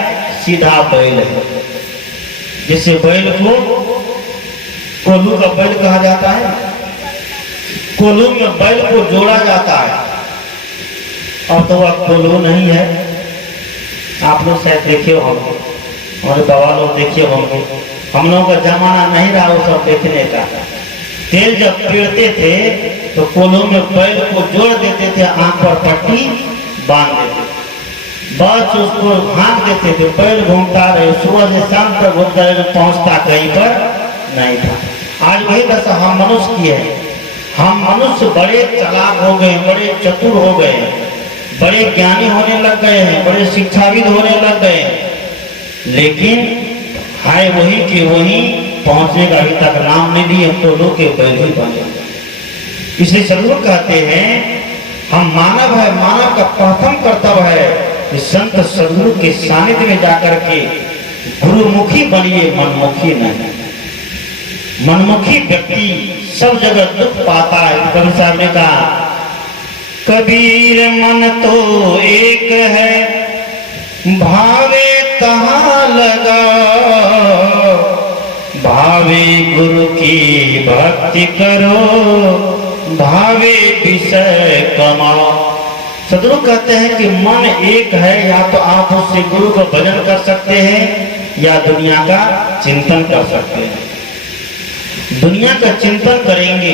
सीधा बैल है। जैसे बैल को कोल्हू का बैल कहा जाता है, कोल्हू में बैल को जोड़ा जाता है। अब तो वह कोल्हू नहीं है। आप लोग शायद देखे होंगे, और बाबा लोग देखे होंगे। हम लोगों का जमाना नहीं रहा वो सब देखने का। तेल जब पेड़ते थे तो कोल्हू में बैल को जोड़ देते थे, आंख पर पट्टी बांध देते, बस उसको भाग देते थे। बैल घूमता रहे, सुबह से शाम तक घूमता रहे, पहुंचता कहीं पर नहीं था। आज वही दशा हम मनुष्य की है। हम मनुष्य बड़े चालाक हो गए, बड़े चतुर हो गए, बड़े ज्ञानी होने लग गए हैं, बड़े शिक्षाविद होने लग गए हैं, लेकिन है वही के वही पहुंचने का अभी तक नाम नहीं लिए। हम तो लोग के बैल ही बने। इसलिए सदगुरु कहते हैं हम मानव है, मानव का प्रथम कर्तव्य है कि संत सदगुरु के सानिध्य में जाकर के गुरुमुखी बनिए, मनमुखी नहीं। मनमुखी व्यक्ति सब जगह दुख पाता है। कबीर साहब ने कहा कबीर मन तो एक है, भावे तहाँ लगा, भावे गुरु की भक्ति करो, भावे विषय कमाओ। सदगुरु कहते हैं कि मन एक है, या तो आप उससे गुरु को भजन कर सकते हैं या दुनिया का चिंतन कर सकते हैं। दुनिया का चिंतन करेंगे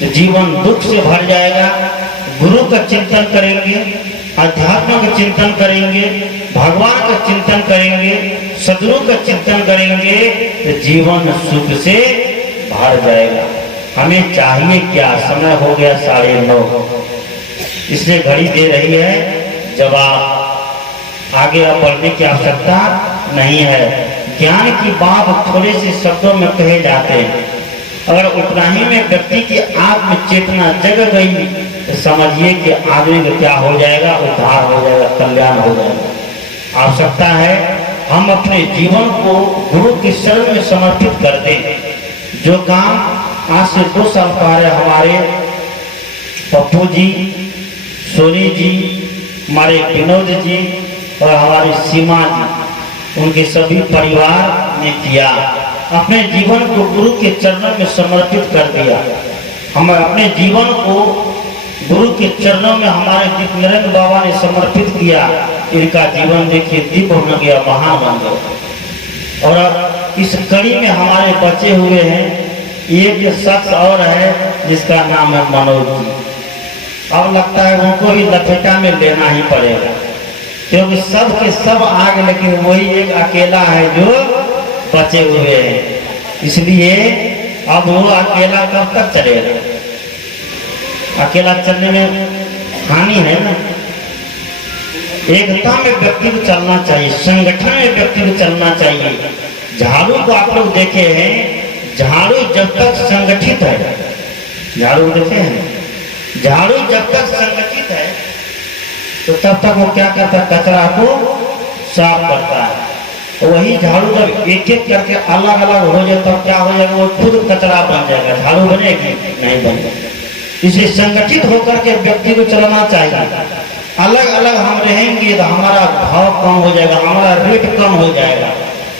तो जीवन दुख से भर जाएगा, गुरु का चिंतन करेंगे अध्यात्म का चिंतन करेंगे, भगवान का चिंतन करेंगे, सदगुरु का चिंतन करेंगे तो जीवन सुख से भर जाएगा। हमें चाहिए क्या? समय हो गया 9:30, इसलिए घड़ी दे रही है। जब आप आगे बढ़ने की आवश्यकता नहीं है। ज्ञान की बात थोड़े से शब्दों में कहे जाते हैं, अगर उतना ही में व्यक्ति की आत्म चेतना जग गई तो समझिए कि आदमी का क्या हो जाएगा, उद्धार हो जाएगा, कल्याण हो जाएगा। आवश्यकता है हम अपने जीवन को गुरु के शरण में समर्पित कर दें। जो काम आज से 2 साल पहले हमारे पप्पू जी, सोनी जी, हमारे विनोद जी और हमारी सीमा जी, उनके सभी परिवार ने किया, अपने जीवन को गुरु के चरणों में समर्पित कर दिया। हम अपने जीवन को गुरु के चरणों में हमारे दीप नरेंद्र बाबा ने समर्पित किया। इनका जीवन देखिए दीप बन गया, महान बन गया। और इस कड़ी में हमारे बचे हुए हैं एक शख्स और है जिसका नाम है मनोज जी। अब लगता है उनको भी लपेटा में लेना ही पड़ेगा, क्योंकि सब के सब आगे, लेकिन वही एक अकेला है जो बचे हुए हैं। इसलिए अब वो अकेला कब तक चलेगा? अकेला चलने में हानि है ना। एकता में व्यक्ति को चलना चाहिए, संगठन में व्यक्ति को चलना चाहिए। झाड़ू को आप लोग देखे हैं, झाड़ू जब तक संगठित है, झाड़ू देखे हैं, झाड़ू जब तक संगठित है तो तब तक वो क्या करता है? कचरा को साफ करता है। वही झाड़ू जब एक एक करके अलग अलग हो जाए तो क्या हो जाएगा? वो खुद कचरा बन जाएगा, झाड़ू बनेगी नहीं बनेगी। इसलिए संगठित होकर के व्यक्ति को चलना चाहिए। अलग अलग हम रहेंगे तो हमारा भाव कम हो जाएगा, हमारा रेट कम हो जाएगा।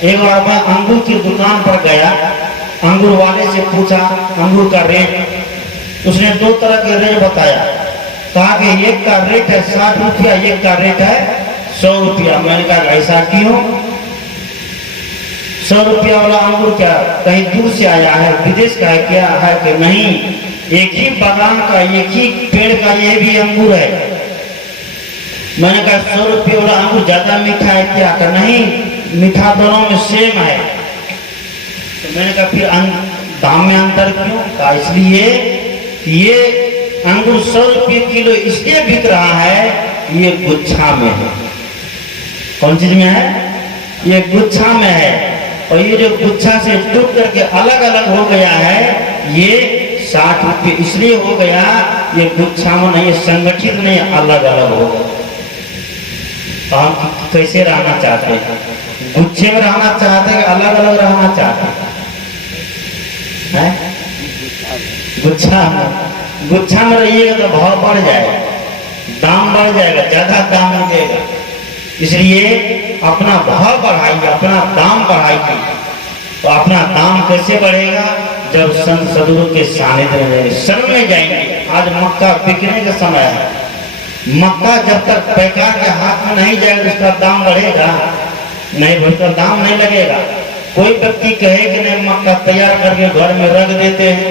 एक बार मैं अंगूर की दुकान पर गया, अंगूर वाले से पूछा अंगूर का रेट। उसने 2 तरह के रेट बताया। कहा कि एक का रेट है 60 रुपया, एक का रेट है 100 रुपया। मैंने कहा ऐसा क्यों? 100 रुपया वाला अंगूर क्या कहीं दूर से आया है, विदेश का है क्या है कि नहीं? एक ही बागान का, एक ही पेड़ का ये भी अंगूर है। मैंने कहा 100 रुपये वाला अंगूर ज्यादा मीठा है क्या? कि नहीं, मीठा दोनों में सेम है। तो मैंने कहा फिर दाम में अंतर क्यों? कहा इसलिए ये अंगूर 100 रुपये किलो इसलिए बिक रहा है, ये गुच्छा में है। कौन चीज में है? ये गुच्छा में है। और ये जो गुच्छा से टूट करके अलग अलग हो गया है, ये 60 रुपये इसलिए हो गया, ये गुच्छा में नहीं, संगठित नहीं, अलग अलग हो गया। तो हम कैसे रहना चाहते हैं? गुच्छे में रहना चाहते हैं, अलग अलग रहना चाहते हैं? गुच्छा में रहिएगा तो भाव बढ़ जाएगा, दाम बढ़ जाएगा, ज्यादा दाम मिलेगा। इसलिए अपना भाव बढ़ाइए, अपना दाम बढ़ाइए। तो अपना दाम कैसे बढ़ेगा? जब संत सदगुरु के सानिध्य में जाएंगे, शरण में जाएंगे। आज मक्का बिकने का समय है। मक्का जब तक पैकार के हाथ में नहीं जाएगा उसका दाम बढ़ेगा नहीं, उसका दाम नहीं लगेगा। कोई व्यक्ति कहे कि नहीं मक्का तैयार करके घर में रख देते हैं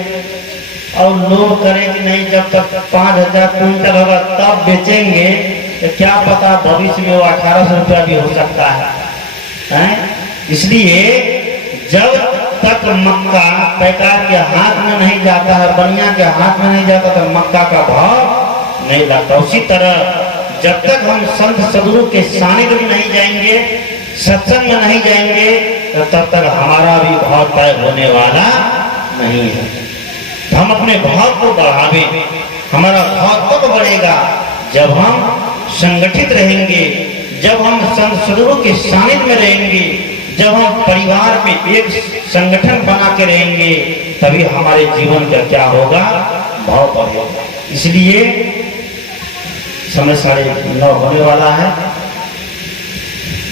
और लोग करें कि नहीं जब तक 5000 क्विंटल होगा तब बेचेंगे, तो क्या पता भविष्य में वो 1800 रुपया भी हो सकता है? इसलिए जब तक मक्का पैकार के हाथ में नहीं जाता है, बनिया के हाथ में नहीं जाता, तो मक्का का भाव नहीं लगता। उसी तरह जब तक हम संत सदगुरु के सानिध्य में नहीं जाएंगे, सत्संग में नहीं जाएंगे, तो तब तक हमारा भी भाव तय होने वाला नहीं है। तो हम अपने भाव को बढ़ावे। हमारा भाव तब बढ़ेगा जब हम संगठित रहेंगे, जब हम संत सदगुरु के सानिध्य में रहेंगे, जब हम परिवार में एक संगठन बना के रहेंगे, तभी हमारे जीवन का क्या होगा? भाव बढ़ेगा। इसलिए समय 9:30 होने वाला है।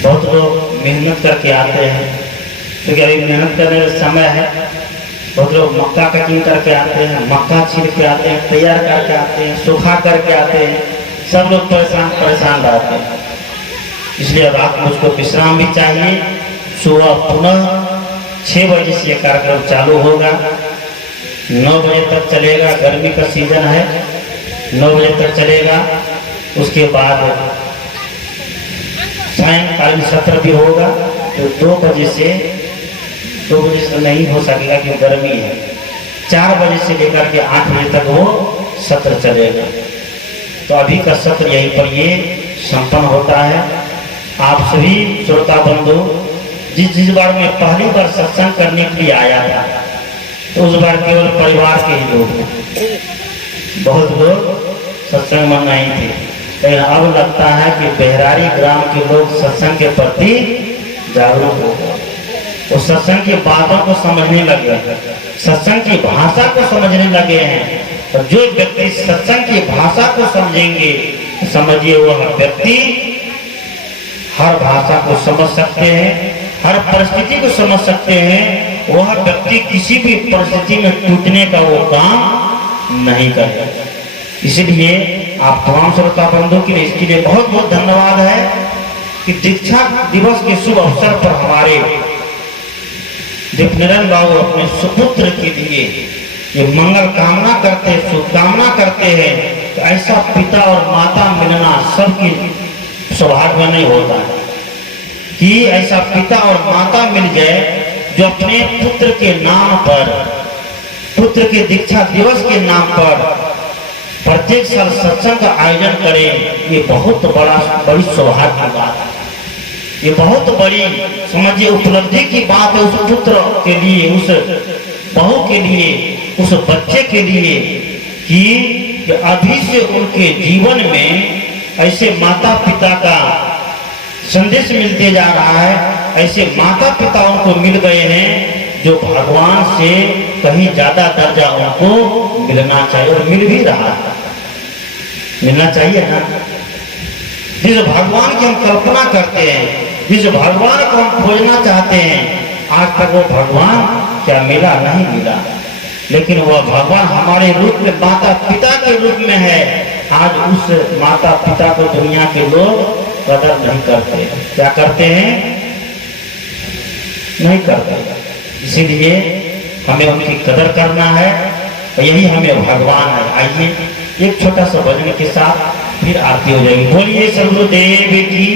बहुत लोग मेहनत करके आते हैं, क्योंकि अभी मेहनत करने का समय है। बहुत लोग मक्का कटिंग करके आते हैं, मक्का छील के आते हैं, तैयार करके आते हैं, सूखा करके आते हैं। सब लोग परेशान रहते हैं। इसलिए रात में उसको विश्राम भी चाहिए। सुबह पुनः 6 बजे से यह कार्यक्रम चालू होगा, 9 बजे तक चलेगा। गर्मी का सीजन है, 9 बजे तक चलेगा। उसके बाद सायंकालीन सत्र भी होगा, तो 2 बजे से नहीं हो सकेगा कि गर्मी है। 4 बजे से लेकर के 8 बजे तक वो सत्र चलेगा। तो अभी का सत्र यहीं पर ये संपन्न होता है। आप सभी श्रोता बंधु जिस बार मैं पहली बार सत्संग करने के लिए आया था, तो उस बार केवल परिवार के ही लोग थे, बहुत लोग सत्संग में नहीं थे। लेकिन अब लगता है कि बेहरारी ग्राम के लोग सत्संग के प्रति जागरूक हो गए, वो सत्संग की बातों को समझने लगे, सत्संग की भाषा को समझने लगे हैं। और जो व्यक्ति सत्संग की भाषा को समझेंगे, समझिए वह व्यक्ति हर भाषा को समझ सकते हैं, हर परिस्थिति को समझ सकते हैं। वह व्यक्ति किसी भी परिस्थिति में टूटने का वो काम नहीं करेगा। इसलिए आप तमाम श्रोता बंधु के लिए इसके लिए बहुत बहुत धन्यवाद है कि दीक्षा दिवस के शुभ अवसर पर हमारे दीपनिरंजन बाबू अपने सुपुत्र के लिए ये मंगल कामना करते हैं, शुभकामना करते हैं। तो ऐसा पिता और माता मिलना सबकी सौभाग्य में नहीं होता है कि ऐसा पिता और माता मिल जाए जो अपने पुत्र के नाम पर, पुत्र के दीक्षा दिवस के नाम पर प्रत्येक साल सत्संग का आयोजन करें। ये बहुत बड़ी सौभाग्य की बात है, ये बहुत बड़ी समझिए उपलब्धि की बात है उस पुत्र के लिए, उस बहू के लिए, उस बच्चे के लिए कि अभी से उनके जीवन में ऐसे माता पिता का संदेश मिलते जा रहा है। ऐसे माता पिता उनको मिल गए हैं जो भगवान से कहीं ज्यादा दर्जा उनको मिलना चाहिए, और मिल भी रहा है, मिलना चाहिए ना। जिस भगवान की हम कल्पना करते हैं, जिस भगवान को हम खोजना चाहते हैं, आज तक वो भगवान क्या मिला? नहीं मिला। लेकिन वह भगवान हमारे रूप में माता पिता के रूप में है। आज उस माता पिता को दुनिया के लोग कदर नहीं करते। क्या करते हैं? नहीं करते। इसीलिए हमें उनकी कदर करना है, और यही हमें भगवान है। आइए एक छोटा सा भजन के साथ फिर आरती हो जाएगी। बोलिए सद्गुरुदेव की।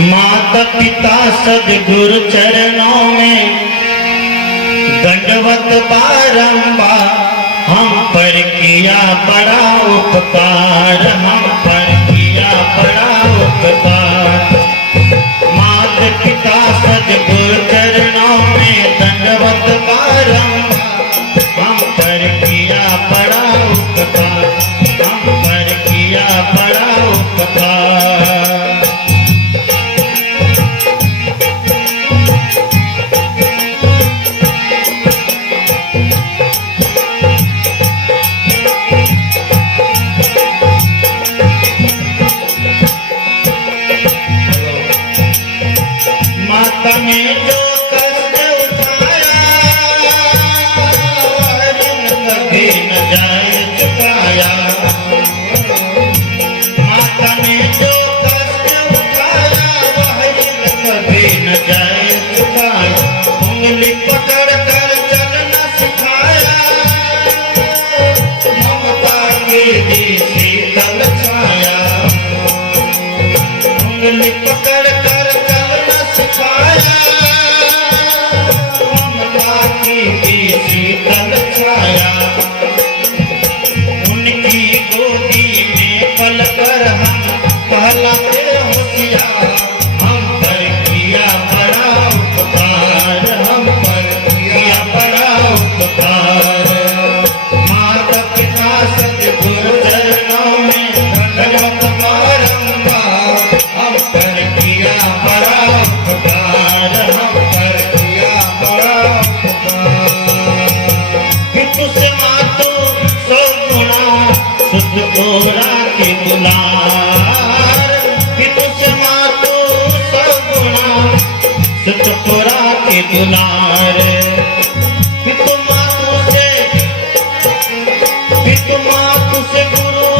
माता पिता सद्गुरु चरणों में दंडवत बारंबार, हम पर किया बड़ा उपकार, हम पर किया बड़ा उपकार। माता पिता सद्गुरु चरणों में दंडवत बारंबार, हम पर किया बड़ा उपकार, हम पर किया बड़ा उपकार। पितु मातु से गुरु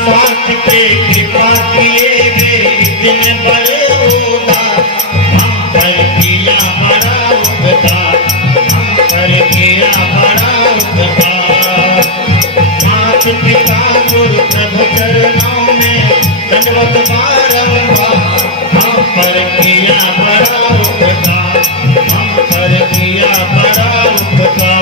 स्वार्थ के कृपा किए वे इतने बड़े उदार, हम पर किया बड़ा उपकार, हम पर किया बड़ा उपकार। मात पिता गुरु प्रभु चरणों में दंडवत बारंबार, हम पर किया बड़ा उपकार, हम पर किया बड़ा उपकार।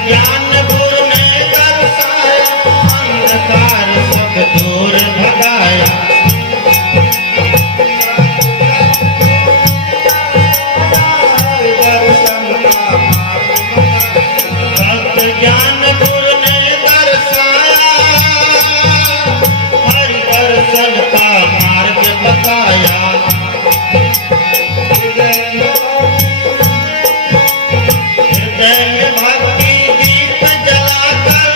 ज्ञान गुरु ने दर्शाया, अंधकार सब दूर भगाया। भक्त ज्ञान गुरु ने दर्शाया, हरि दर्शन का मार्ग बताया। हृदय में भक्ति दीप जलाकर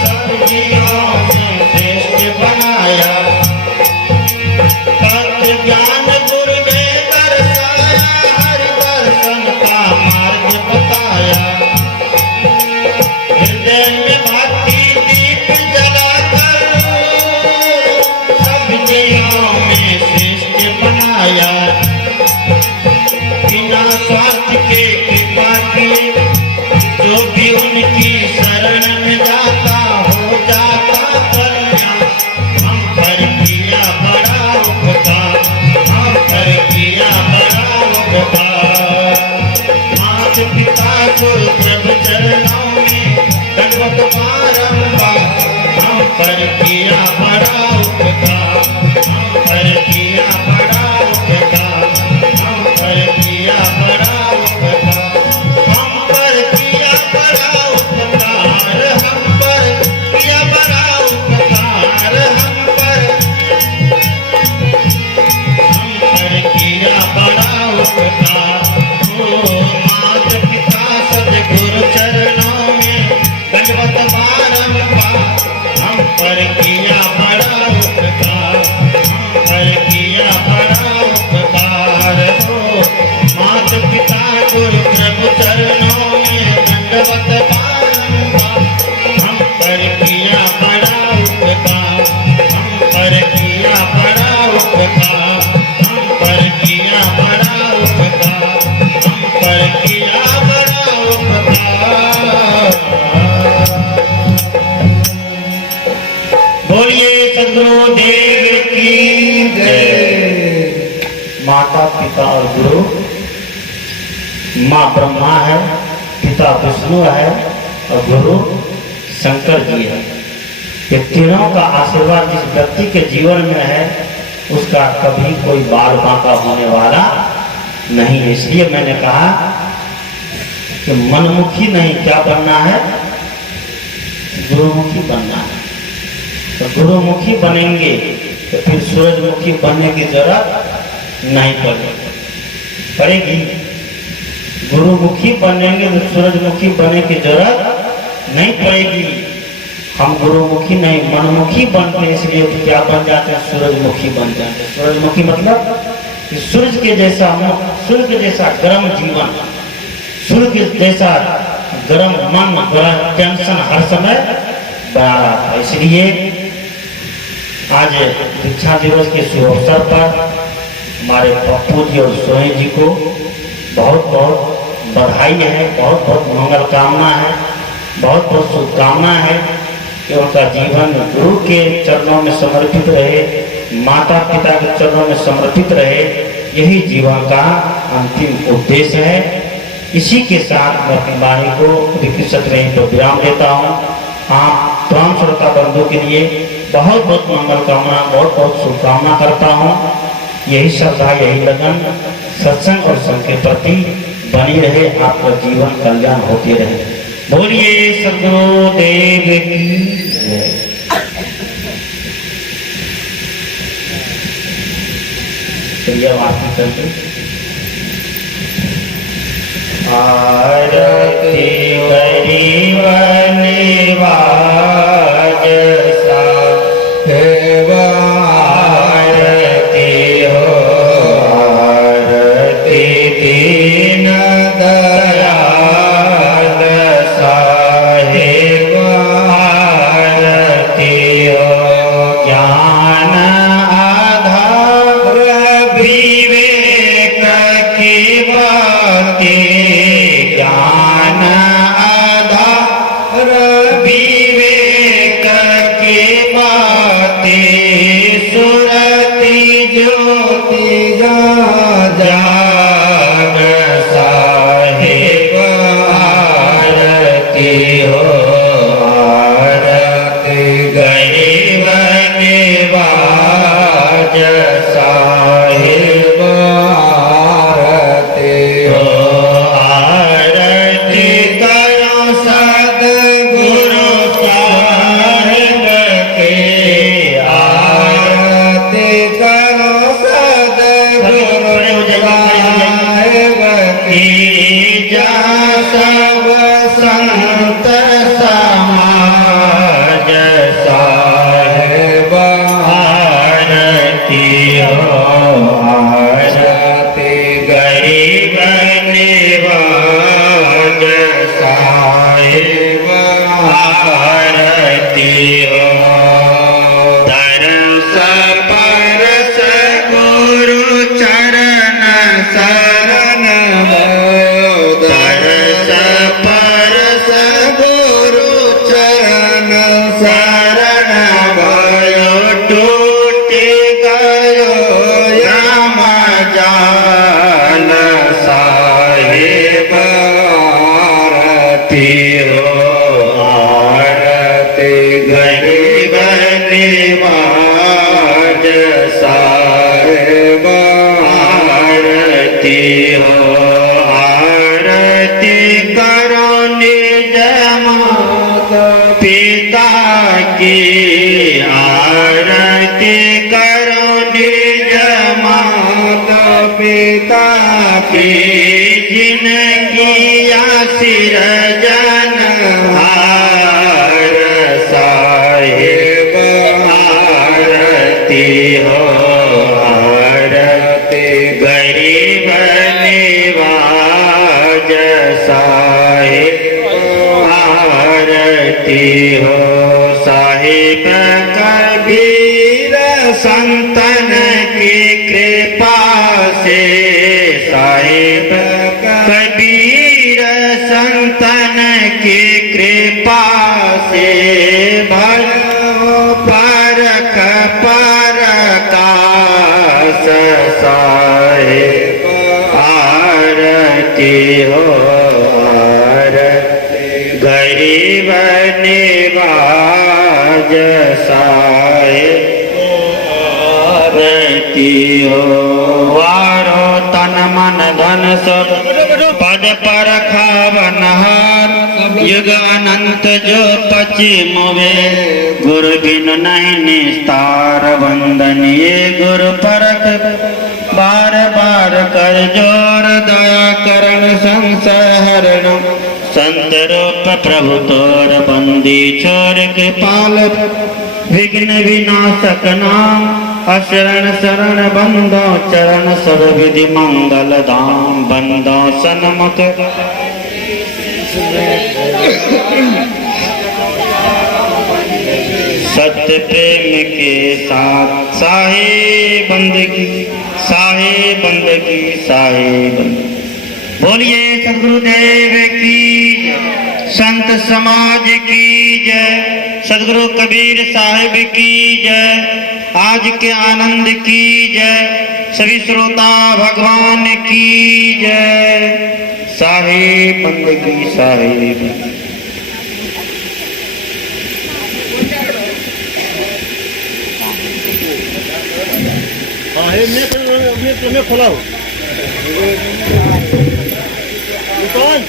सब जीवों में श्रेष्ठ बनाया। भक्त ज्ञान गुरु ने दर्शाया, हरि दर्शन का मार्ग बताया। हृदय में भक्ति दीप जलाकर सब जीवों में श्रेष्ठ बनाया। बिना स्वार्थ के कृपा किए जो भी उनकी शरण में जाता हो जाता कल्याण, हम पर किया बड़ा उपकार, हम पर किया बड़ा उपकार। मात पिता गुरु प्रभु चरणों में दंडवत बारंबार, हम पर किया बड़ा उपकार, हम पर किया बड़ा उपकार, हम पर किया बड़ा उपकार, हम पर किया बड़ा उपकार, हम पर किया बड़ा उपकार, हम पर किया बड़ा उपकार। ओ मात पिता सद्गुरु चरणों में दंडवत बारंबार, हम पर किया बड़ा उपकार, हम पर किया बड़ा उपकार। हो मात पिता गुरु प्रभु चरणों में दंडवत बारंबार, हम पर किया बड़ा उपकार, हम पर किया बड़ा उपकार, हम पर किया बड़ा उपकार, हम पर किया बड़ा उपकार। बोलिए सद्गुरु देव की जय। माता पिता और गुरु, माँ ब्रह्मा है, पिता विष्णु है और गुरु शंकर जी है। ये तीनों का आशीर्वाद जिस व्यक्ति के जीवन में है उसका कभी कोई बाल बांका होने वाला नहीं है। इसलिए मैंने कहा कि मनमुखी नहीं, क्या बनना है, गुरुमुखी बनना है। तो गुरुमुखी बनेंगे तो फिर सूरजमुखी बनने की जरूरत नहीं पड़ेगी। गुरुमुखी बनेंगे तो सूरजमुखी बनने की जरूरत नहीं पड़ेगी। हम गुरुमुखी नहीं मनमुखी बनते हैं, इसलिए क्या बन जाते हैं, सूरजमुखी बन जाते हैं। सूरजमुखी मतलब कि सूरज के जैसा गर्म जीवन, सूर्य के जैसा गर्म मन, गर्म टेंशन हर समय बना रहा था। इसलिए आज दीक्षा दिवस के शुभ अवसर पर हमारे पप्पू जी और सोनी जी को बहुत बहुत बधाई है, बहुत बहुत मंगल कामना है, बहुत बहुत शुभकामना है कि उनका जीवन गुरु के चरणों में समर्पित रहे, माता पिता के चरणों में समर्पित रहे। यही जीवन का अंतिम उद्देश्य है। इसी के साथ मैं अपनी वाणी को विकसित रही तो विराम देता हूँ। आप तमाम श्रोता बंधु के लिए बहुत बहुत मंगल कामना, बहुत बहुत शुभकामना करता हूँ। यही श्रद्धा, यही लगन सत्संग और संघ के प्रति बनी रहे, आपका जीवन कल्याण होते रहे। बोलिए सद्गुरु देव की जय। चलिए आरती करके आरती गरीब निवाज साहेब आरती हो आरती दीन दयाल साहेब आरती हो ज्ञान आधार विवेक की बातें ज्ञान आधार विवेक की बातें सुरति ज्योति जाग साहेब आरती हो आरती गरीब निवाज साहेब आरती हो आरती करो सद्गुरु साहेब के आरती करो सद्गुरु साहेब की जा सब संत समाज साहेब आरती हो आरती गरीब निवाज साहेब आरती हो दरस परस गुरु चरण शरण दरस परस गुरु चरण शरण भयो टूट गयो राम जाल साहेब आरती हो आरती गरीब निवाज साहेब आरती हो आरती करो निज माता पिता की आरती करो निज माता पिता की जिनकी सिर जनहार साहेब आरती हो आरती गरीब निवाज साहेब आरती हो साहिब कबीर संतन की कृपा से साहिब कबीर संतन की कृपा से भलो परख परकाश साहेब आरती हो आरती गरीब निवाज साहेब आरती हो वारो तन मन धन सब पद पर खावनहार युग अनंत जो पश्चिम वे गुरु बिन नहीं निस्तार वंदनीय गुरु परख बार बार कर जोर दया करण संसहरण संत रूप प्रभु तोर बंदी छोर के पाल विघ्न विनाशक नाम अशरण शरण बंदो चरण सब विधि मंगल धाम बंदो सन्मुख सत्य प्रेम के साथ साहे बंदगी बोलिए सदगुरुदेव की संत समाज की जय सदगुरु कबीर साहिब की जय आज के आनंद की जय सभी श्रोता भगवान की जय साहिब बंदगी साहिब मैं खोला हूँ कौन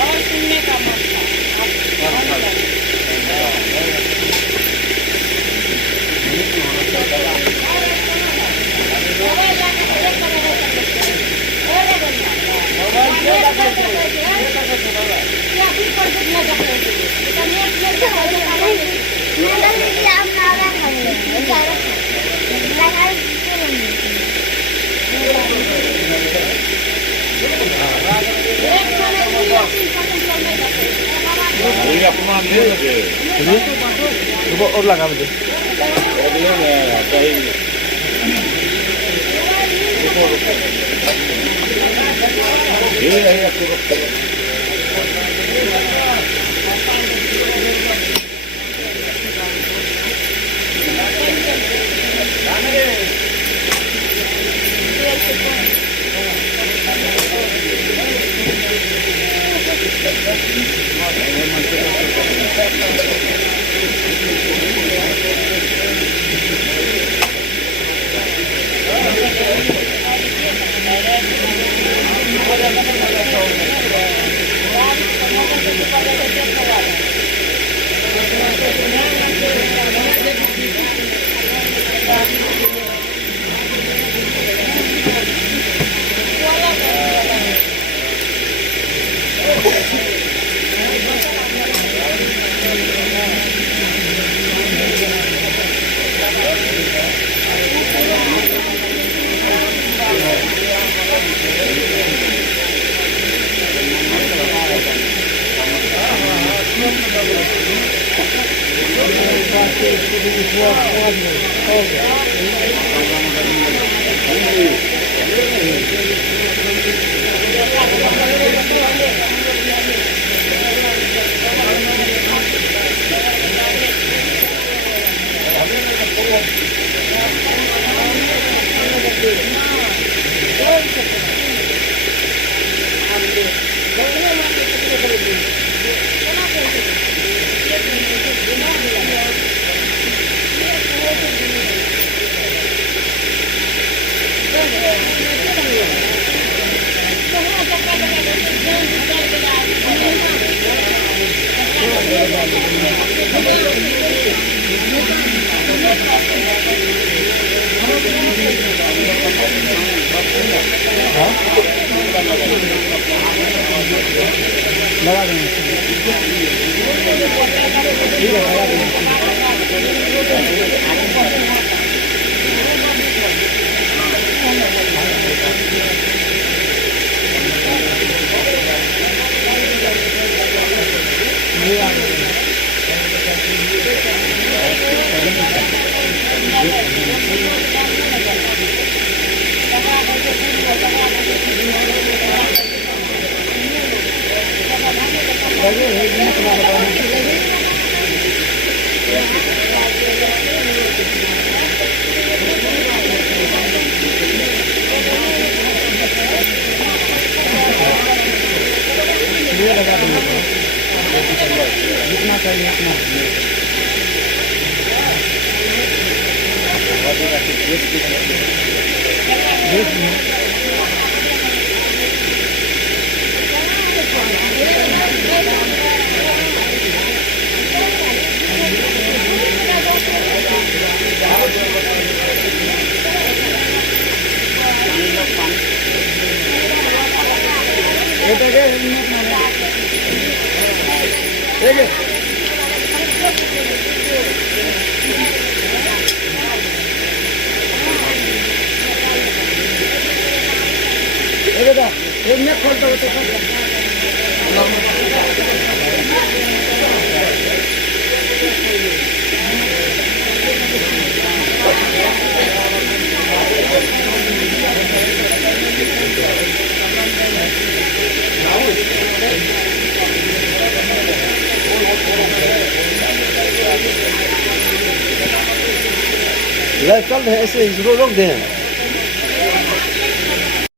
और सुनने का मत था। ये अपमान नहीं लगे और लगा मुझे ये है आपको लगा देंगे ठीक है लगा देंगे जितना चाहिए ले चल रहे ऐसे रोक दे